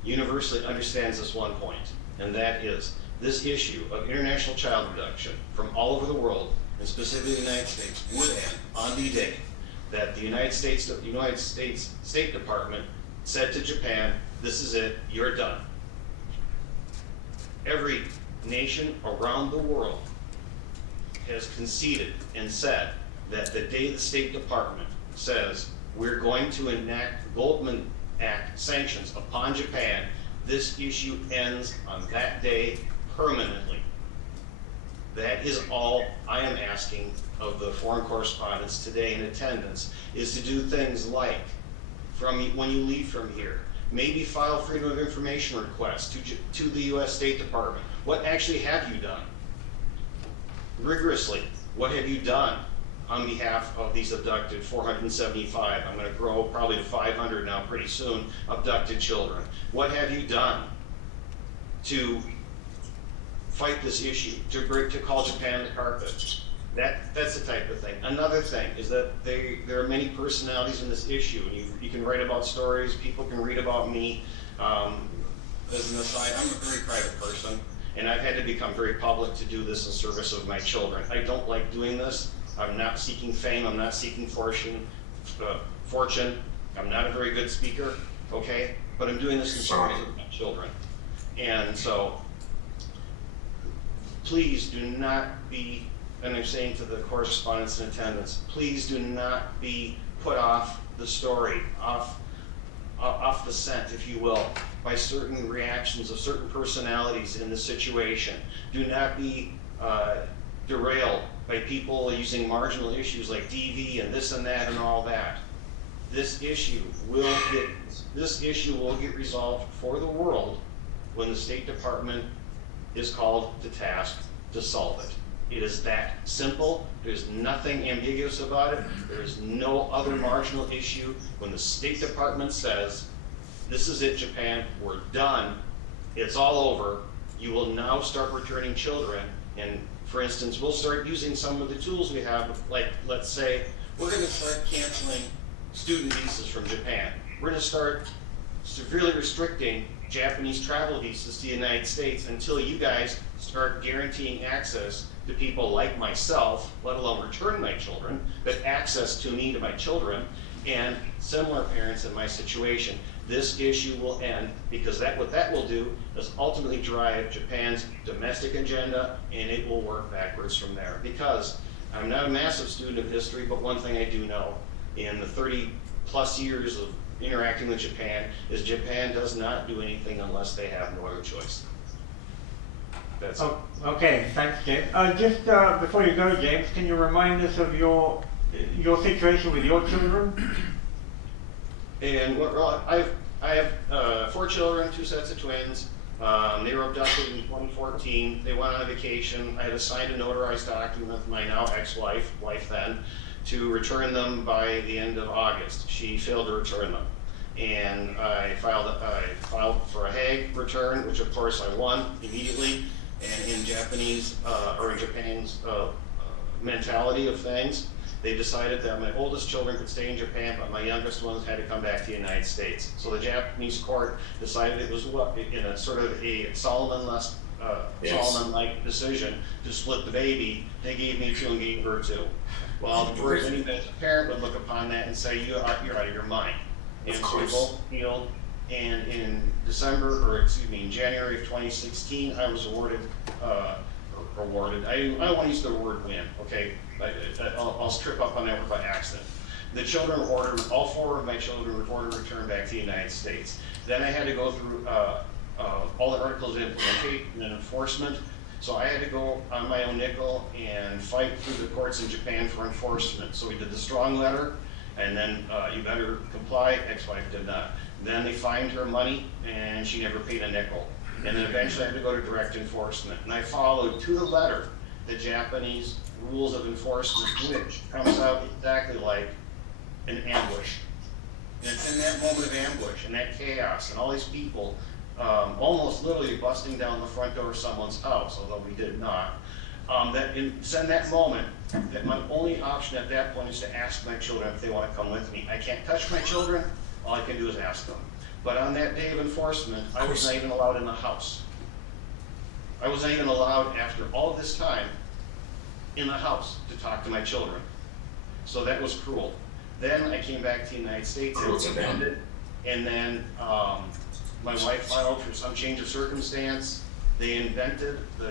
this one point, and that is this issue of international child abduction from all over the world, and specifically the United States, would end on the day that the United States State Department said to Japan, this is it, you're done. Every nation around the world has conceded and said that the day the State Department says we're going to enact Goldman Act sanctions upon Japan, this issue ends on that day permanently. That is all I am asking of the foreign correspondents today in attendance, is to do things like, when you leave from here, maybe file Freedom of Information requests to the U.S. State Department. What actually have you done? Rigorously, what have you done on behalf of these abducted 475, I'm going to grow probably to 500 now pretty soon, abducted children? What have you done to fight this issue, to call Japan the carpet? That's the type of thing. Another thing is that there are many personalities in this issue, and you can write about stories, people can read about me. As an aside, I'm a very private person, and I've had to become very public to do this in service of my children. I don't like doing this. I'm not seeking fame, I'm not seeking fortune. I'm not a very good speaker, okay? But I'm doing this in service of my children. And so, please do not be, and I'm saying to the correspondents in attendance, please do not be put off the story, off the scent, if you will, by certain reactions of certain personalities in this situation. Do not be derailed by people using marginal issues like DV and this and that and all that. This issue will get resolved for the world when the State Department is called to task to solve it. It is that simple. There's nothing ambiguous about it. There is no other marginal issue. When the State Department says, this is it, Japan, we're done, it's all over, you will now start returning children. And for instance, we'll start using some of the tools we have, like, let's say, we're going to start canceling student visas from Japan. We're going to start severely restricting Japanese travel visas to the United States until you guys start guaranteeing access to people like myself, let alone return my children, but access to me, to my children, and similar parents in my situation. This issue will end because what that will do is ultimately drive Japan's domestic agenda, and it will work backwards from there. Because I'm not a massive student of history, but one thing I do know in the 30 plus years of interacting with Japan is Japan does not do anything unless they have no other choice. That's it. Okay, thanks, James. Just before you go, James, can you remind us of your situation with your children? And I have 4 children, 2 sets of twins. They were abducted in 2014. They went on a vacation. I had assigned a notarized document with my now ex-wife, wife then, to return them by the end of August. She failed to return them. And I filed for a Hague return, which of course I won immediately. And in Japanese, or in Japan's mentality of things, they decided that my oldest children could stay in Japan, but my youngest ones had to come back to the United States. So the Japanese court decided it was in a sort of a Solomon-like decision to split the baby. They gave me 2 and gave her 2. Well, of course, any parent would look upon that and say, you're out of your mind. And so we both appealed, and in January of 2016, I was awarded, I don't want to use the word win, okay? I'll trip up on that word by accident. The children were ordered, all 4 of my children were ordered to return back to the United States. Then I had to go through all the articles of implementation and enforcement. So I had to go on my own nickel and fight through the courts in Japan for enforcement. So we did the strong letter, and then you better comply. Ex-wife did not. Then they fined her money, and she never paid a nickel. And then eventually I had to go to direct enforcement. And I followed to the letter the Japanese rules of enforcement, which comes out exactly like an ambush. And it's in that moment of ambush and that chaos and all these people almost literally busting down the front door of someone's house, although we did not. It's in that moment that my only option at that point is to ask my children if they want to come with me. I can't touch my children, all I can do is ask them. But on that day of enforcement, I was not even allowed in the house. I was not even allowed, after all this time, in the house to talk to my children. So that was cruel. Then I came back to the United States, it was ended, and then my wife filed for some change of circumstance. The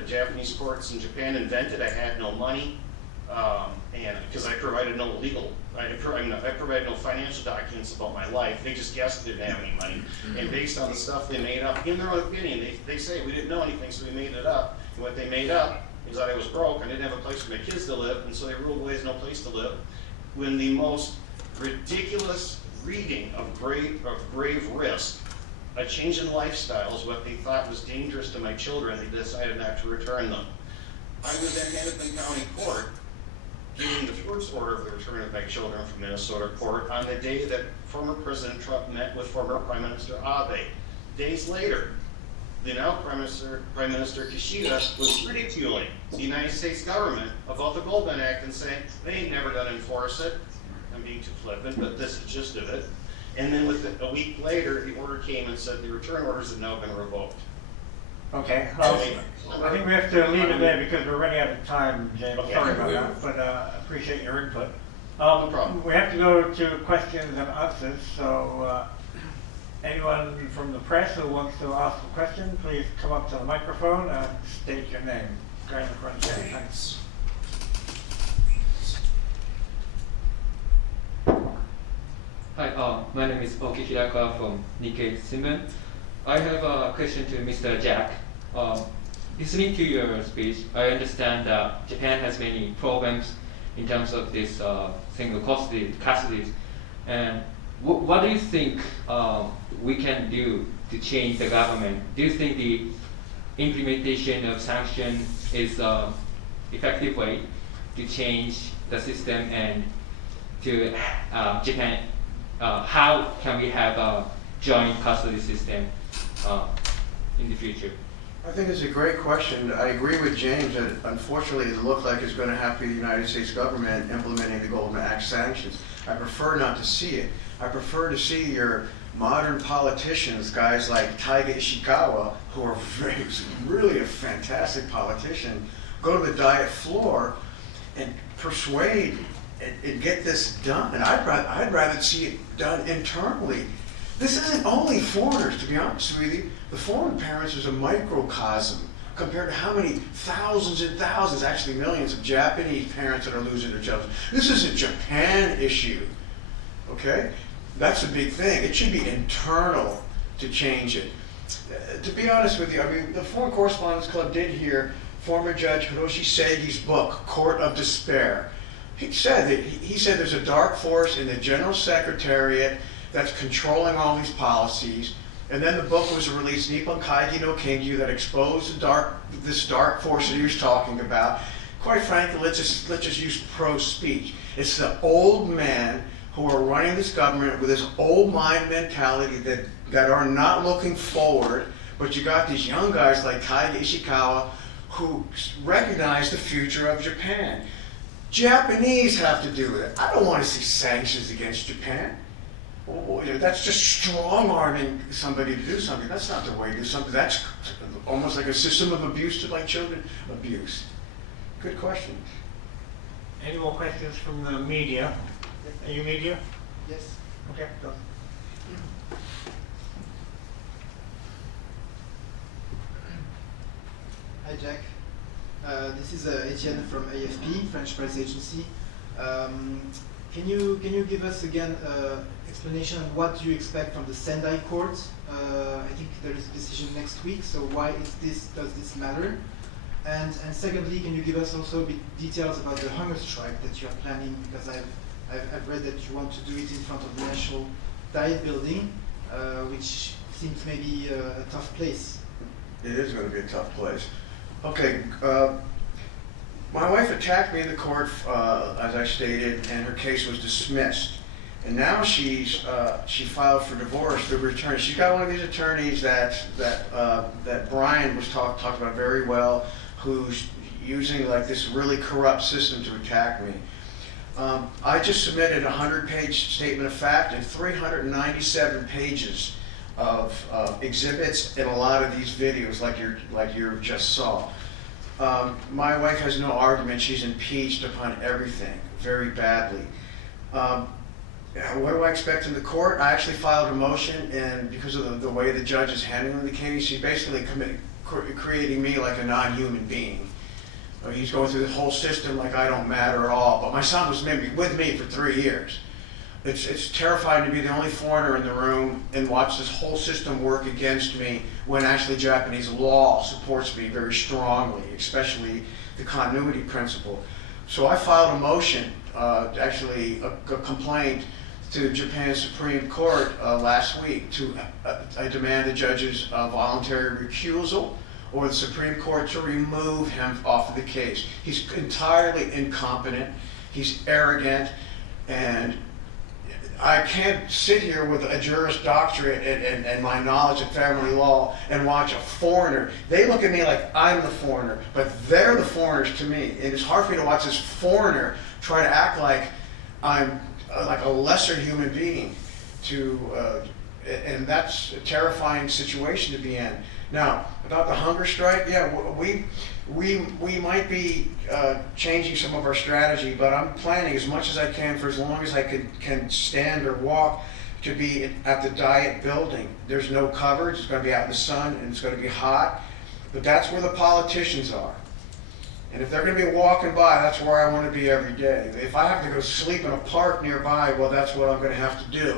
Japanese courts in Japan invented I had no money, and because I provided no I provided no financial documents about my life. They just guessed I didn't have any money. And based on the stuff they made up, in their own opinion, they say we didn't know anything, so we made it up. And what they made up is that I was broke, I didn't have a place for my kids to live, and so they ruled away as no place to live. When the most ridiculous reading of grave risk, a change in lifestyle is what they thought was dangerous to my children, they decided not to return them. I was at Hague County Court getting the first order of the return of my children from Minnesota court on the day that former President Trump met with former Prime Minister Abe. Days later, the now Prime Minister Kishida was ridiculing the United States government about the Goldman Act and saying they ain't never gonna enforce it. I'm being too flippant, but this is the gist of it. And then a week later, the order came and said the return orders have now been revoked. Okay, I think we have to leave it there because we're running out of time, James. Okay. Sorry about that, but appreciate your input. No problem. We have to go to questions and answers, so anyone from the press who wants to ask a question, please come up to the microphone and state your name. Go in the front chair, thanks. Hi, my name is Oki Hirakawa from Nikkei Shimbun. I have a question to Mr. Jack. Listening to your speech, I understand that Japan has many problems in terms of this single custody. And what do you think we can do to change the government? Do you think the implementation of sanctions is an effective way to change the system and to Japan? How can we have a joint custody system in the future? I think it's a great question. I agree with James that unfortunately it looks like it's going to have to be the United States government implementing the Goldman Act sanctions. I prefer not to see it. I prefer to see your modern politicians, guys like Taiga Ishikawa, who are really a fantastic politician, go to the Diet floor and persuade and get this done. And I'd rather see it done internally. This isn't only foreigners, to be honest with you. The foreign parents is a microcosm compared to how many thousands and thousands, actually millions of Japanese parents that are losing their children. This is a Japan issue, okay? That's a big thing. It should be internal to change it. To be honest with you, I mean, the Foreign Correspondents Club did hear former Judge Hiroshi Seigi's book, Court of Despair. He said there's a dark force in the General Secretariat that's controlling all these policies. And then the book was released, Nippon Kaigi no Kenju, that exposed this dark force that he was talking about. Quite frankly, let's just use pro-speech. It's the old men who are running this government with this old mind mentality that are not looking forward, but you got these young guys like Taiga Ishikawa who recognize the future of Japan. Japanese have to do it. I don't want to see sanctions against Japan. That's just strong-arming somebody to do something. That's not the way to do something. That's almost like a system of abuse to like children abuse. Good question. Any more questions from the media? Are you media? Yes. Okay, go. Hi, Jack. This is Etienne from AFP, French press agency. Can you give us again explanation on what you expect from the Sendai Court? I think there is a decision next week, so why does this matter? And secondly, can you give us also a bit details about the hunger strike that you are planning? Because I've read that you want to do it in front of the National Diet Building, which seems maybe a tough place. It is going to be a tough place. Okay, my wife attacked me in the court, as I stated, and her case was dismissed. And now she filed for divorce through her attorney. She's got one of these attorneys that Brian was talked about very well, who's using like this really corrupt system to attack me. I just submitted a 100-page statement of fact and 397 pages of exhibits and a lot of these videos like you just saw. My wife has no argument. She's impeached upon everything very badly. What do I expect in the court? I actually filed a motion, and because of the way the judge is handling the case, she's basically creating me like a non-human being. He's going through the whole system like I don't matter at all. But my son was with me for 3 years. It's terrifying to be the only foreigner in the room and watch this whole system work against me when actually Japanese law supports me very strongly, especially the continuity principle. So I filed a motion, actually a complaint to Japan's Supreme Court last week I demand the judge's voluntary recusal or the Supreme Court to remove him off of the case. He's entirely incompetent, he's arrogant, and I can't sit here with a Juris Doctorate and my knowledge of family law and watch a foreigner. They look at me like I'm the foreigner, but they're the foreigners to me. And it's hard for me to watch this foreigner try to act like I'm like a lesser human being. And that's a terrifying situation to be in. Now, about the hunger strike, yeah, we might be changing some of our strategy, but I'm planning as much as I can for as long as I can stand or walk to be at the Diet Building. There's no coverage, it's going to be out in the sun and it's going to be hot, but that's where the politicians are. And if they're going to be walking by, that's where I want to be every day. If I have to go sleep in a park nearby, well, that's what I'm going to have to do.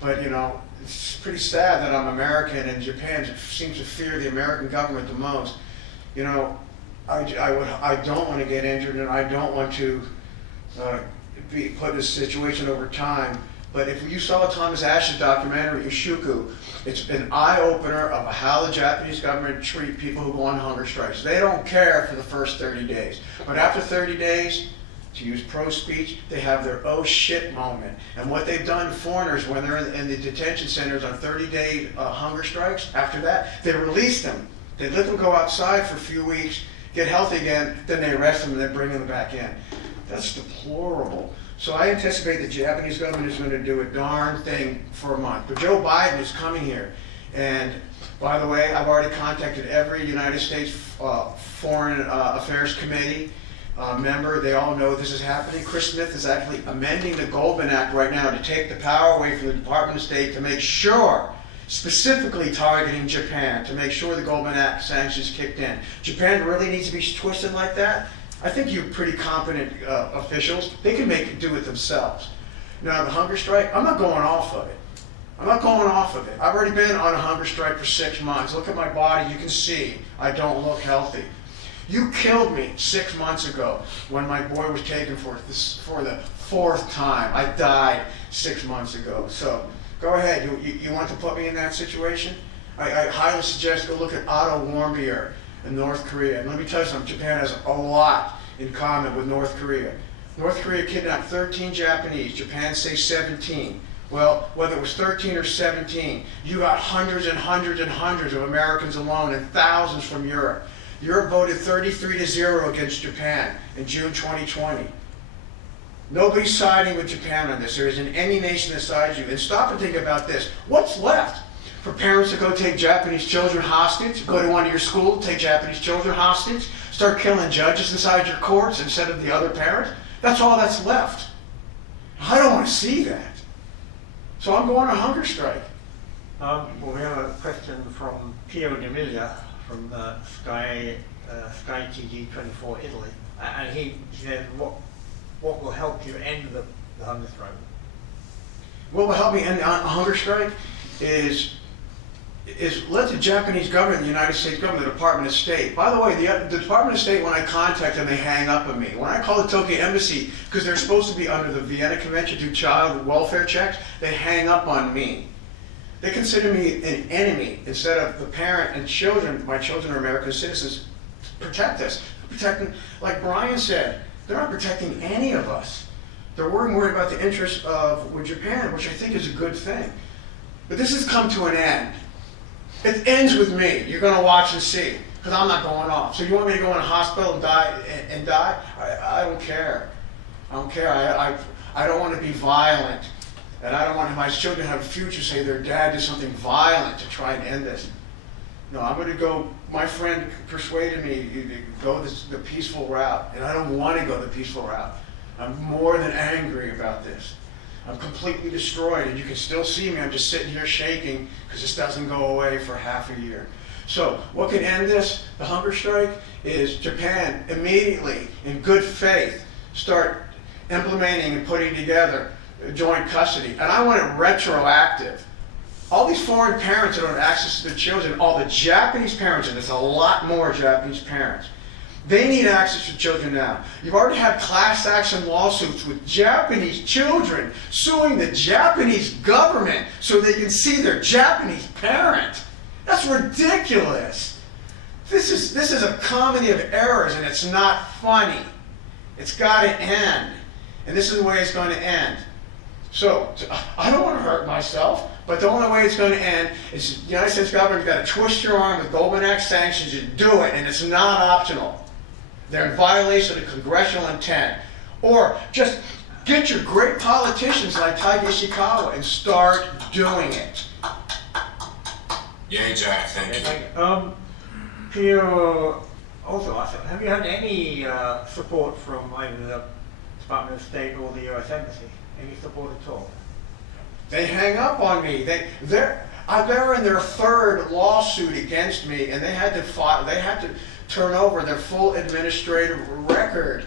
But, you know, it's pretty sad that I'm American and Japan seems to fear the American government the most. You know, I don't want to get injured and I don't want to be put in this situation over time. But if you saw Thomas Ashe's documentary, Ishuku, it's an eye-opener of how the Japanese government treat people who go on hunger strikes. They don't care for the first 30 days. But after 30 days, to use pro-speech, they have their oh shit moment. And what they've done to foreigners when they're in the detention centers on 30-day hunger strikes, after that, they release them. They let them go outside for a few weeks, get healthy again, then they arrest them and then bring them back in. That's deplorable. So I anticipate the Japanese government is going to do a darn thing for a month. But Joe Biden is coming here. And by the way, I've already contacted every United States Foreign Affairs Committee member. They all know this is happening. Chris Smith is actually amending the Goldman Act right now to take the power away from the Department of State to make sure, specifically targeting Japan, to make sure the Goldman Act sanctions kicked in. Japan really needs to be twisted like that? I think you pretty competent officials, they can do it themselves. Now the hunger strike, I'm not going off of it. I'm not going off of it. I've already been on a hunger strike for 6 months. Look at my body, you can see I don't look healthy. You killed me 6 months ago when my boy was taken for the 4th time. I died 6 months ago. So go ahead, you want to put me in that situation? I highly suggest go look at Otto Warmbier in North Korea. And let me tell you something, Japan has a lot in common with North Korea. North Korea kidnapped 13 Japanese, Japan say 17. Well, whether it was 13 or 17, you got hundreds and hundreds and hundreds of Americans alone and thousands from Europe. Europe voted 33-0 against Japan in June 2020. Nobody's siding with Japan on this. There isn't any nation that sides you. And stop and think about this. What's left? For parents to go take Japanese children hostage, go to one of your schools, take Japanese children hostage, start killing judges inside your courts instead of the other parent? That's all that's left. I don't want to see that. So I'm going on a hunger strike. Well, we have a question from Pio D'Emilia from Sky TG 24 Italy. And he said, what will help you end the hunger strike? What will help me end a hunger strike is let the Japanese government, the United States government, the Department of State. By the way, the Department of State, when I contact them, they hang up on me. When I call the Tokyo Embassy, because they're supposed to be under the Vienna Convention, do child welfare checks, they hang up on me. They consider me an enemy instead of the parent and children. My children are American citizens. Protect us. Protecting, like Brian said, they're not protecting any of us. They're worried about the interests with Japan, which I think is a good thing. But this has come to an end. It ends with me. You're going to watch and see, because I'm not going off. So you want me to go in a hospital and die? I don't care. I don't care. I don't want to be violent. And I don't want my children to have a future say their dad did something violent to try and end this. No, I'm going to go, my friend persuaded me to go the peaceful route, and I don't want to go the peaceful route. I'm more than angry about this. I'm completely destroyed, and you can still see me. I'm just sitting here shaking because this doesn't go away for half a year. So what can end this, the hunger strike, is Japan immediately, in good faith, start implementing and putting together joint custody. And I want it retroactive. All these foreign parents that don't have access to their children, all the Japanese parents, and there's a lot more Japanese parents, they need access to children now. You've already had class action lawsuits with Japanese children suing the Japanese government so they can see their Japanese parent. That's ridiculous. This is a comedy of errors, and it's not funny. It's got to end. And this is the way it's going to end. So, I don't want to hurt myself, but the only way it's going to end is the United States government's got to twist your arm with Goldman Act sanctions and do it, and it's not optional. They're in violation of the congressional intent. Or just get your great politicians like Taige Ishikawa and start doing it. Yay, Jack, thank you. Pio also asked, have you had any support from either the Department of State or the U.S. Embassy? Any support at all? They hang up on me. They're in their 3rd lawsuit against me, and they had to turn over their full administrative record.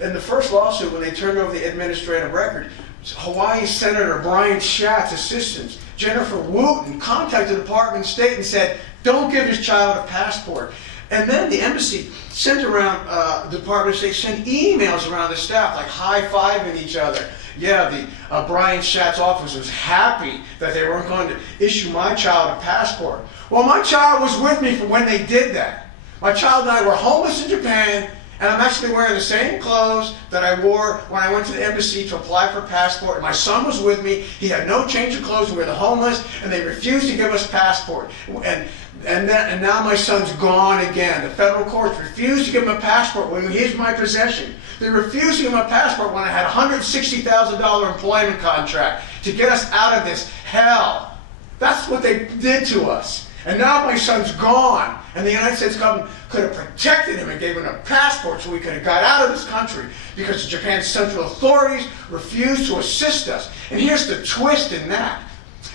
In the first lawsuit, when they turned over the administrative record, Hawaii Senator Brian Schatz, assistants, Jennifer Wooten, contacted the Department of State and said, don't give this child a passport. And then the embassy sent around, the Department of State sent emails around the staff, like high-fiving each other. Yeah, the Brian Schatz office was happy that they weren't going to issue my child a passport. Well, my child was with me for when they did that. My child and I were homeless in Japan, and I'm actually wearing the same clothes that I wore when I went to the embassy to apply for a passport. And my son was with me. He had no change of clothes. We were the homeless, and they refused to give us a passport. And And now my son's gone again. The federal courts refused to give him a passport when he was my possession. They refused to give him a passport when I had a $160,000 employment contract to get us out of this hell. That's what they did to us. And now my son's gone. And the United States government could have protected him and gave him a passport so we could have got out of this country because Japan's central authorities refused to assist us. And here's the twist in that.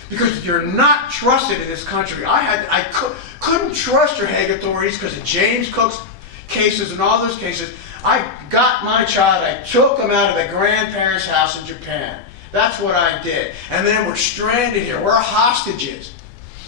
Because you're not trusted in this country. I couldn't trust your Hague authorities because of James Cook's cases and all those cases. I got my child, I took him out of the grandparents' house in Japan. That's what I did. And then we're stranded here. We're hostages.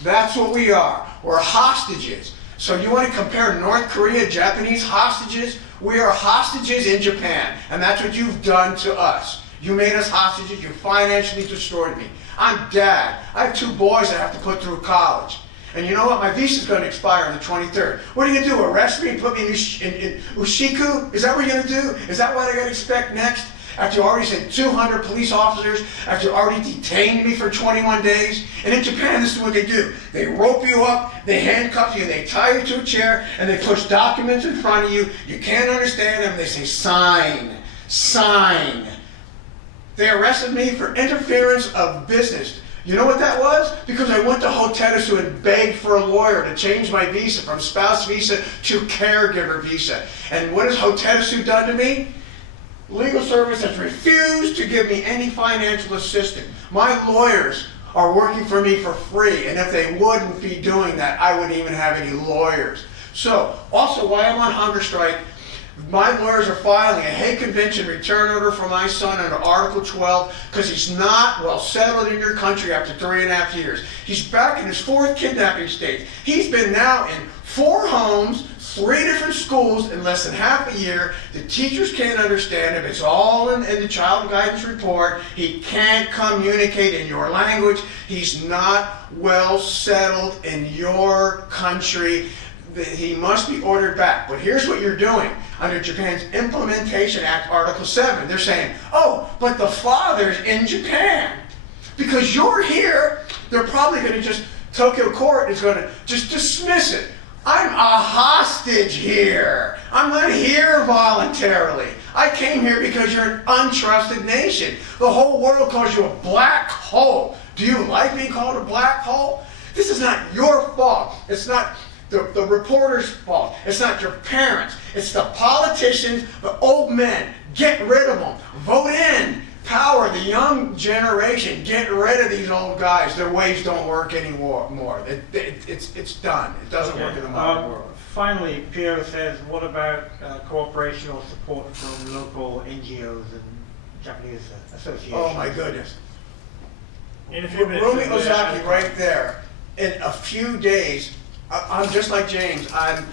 That's what we are. We're hostages. So you want to compare North Korea, Japanese hostages? We are hostages in Japan. And that's what you've done to us. You made us hostages. You financially destroyed me. I'm dad. I have 2 boys I have to put through college. And you know what? My visa's going to expire on the 23rd. What are you going to do? Arrest me and put me in Ushiku? Is that what you're going to do? Is that what I got to expect next? After you already sent 200 police officers, after you already detained me for 21 days? And in Japan, this is what they do. They rope you up, they handcuff you, they tie you to a chair, and they push documents in front of you. You can't understand them. They say, sign, sign. They arrested me for interference of business. You know what that was? Because I went to Hotetesu and begged for a lawyer to change my visa from spouse visa to caregiver visa. And what has Hotetesu done to me? Legal service has refused to give me any financial assistance. My lawyers are working for me for free, and if they wouldn't be doing that, I wouldn't even have any lawyers. So, also, while I'm on hunger strike, my lawyers are filing a Hague Convention return order for my son under Article 12 because he's not well settled in your country after 3.5 years. He's back in his 4th kidnapping state. He's been now in 4 homes, 3 different schools in less than half a year. The teachers can't understand him. It's all in the child guidance report. He can't communicate in your language. He's not well settled in your country. He must be ordered back. But here's what you're doing. Under Japan's Implementation Act, Article 7, they're saying, oh, but the father's in Japan. Because you're here, they're probably going to just, Tokyo court is going to just dismiss it. I'm a hostage here. I'm not here voluntarily. I came here because you're an untrusted nation. The whole world calls you a black hole. Do you like being called a black hole? This is not your fault. It's not the reporter's fault. It's not your parents. It's the politicians, the old men. Get rid of them. Vote in. Power the young generation. Get rid of these old guys. Their ways don't work anymore. It's done. It doesn't work in the modern world. Finally, Pierre says, what about cooperation or support from local NGOs and Japanese associations? Oh my goodness. In a few minutes. Rumi Ozaki right there. In a few days, I'm just like James. I'm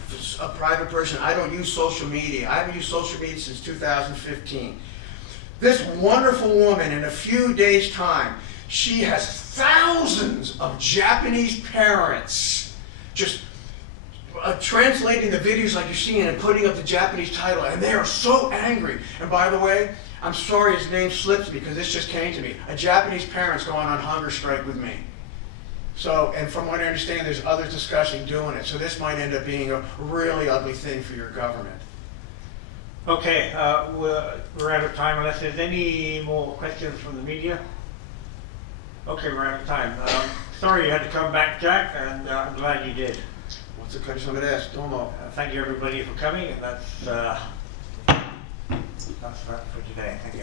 a private person. I don't use social media. I haven't used social media since 2015. This wonderful woman, in a few days' time, she has thousands of Japanese parents just translating the videos like you're seeing and putting up the Japanese title, and they are so angry. And by the way, I'm sorry his name slips me because this just came to me. A Japanese parent's going on hunger strike with me. So, and from what I understand, there's others discussing doing it. So this might end up being a really ugly thing for your government. Okay, we're out of time unless there's any more questions from the media. Okay, we're out of time. Sorry you had to come back, Jack, and I'm glad you did. What's the question of this? Domo. Thank you everybody for coming, and that's that for today. Thank you.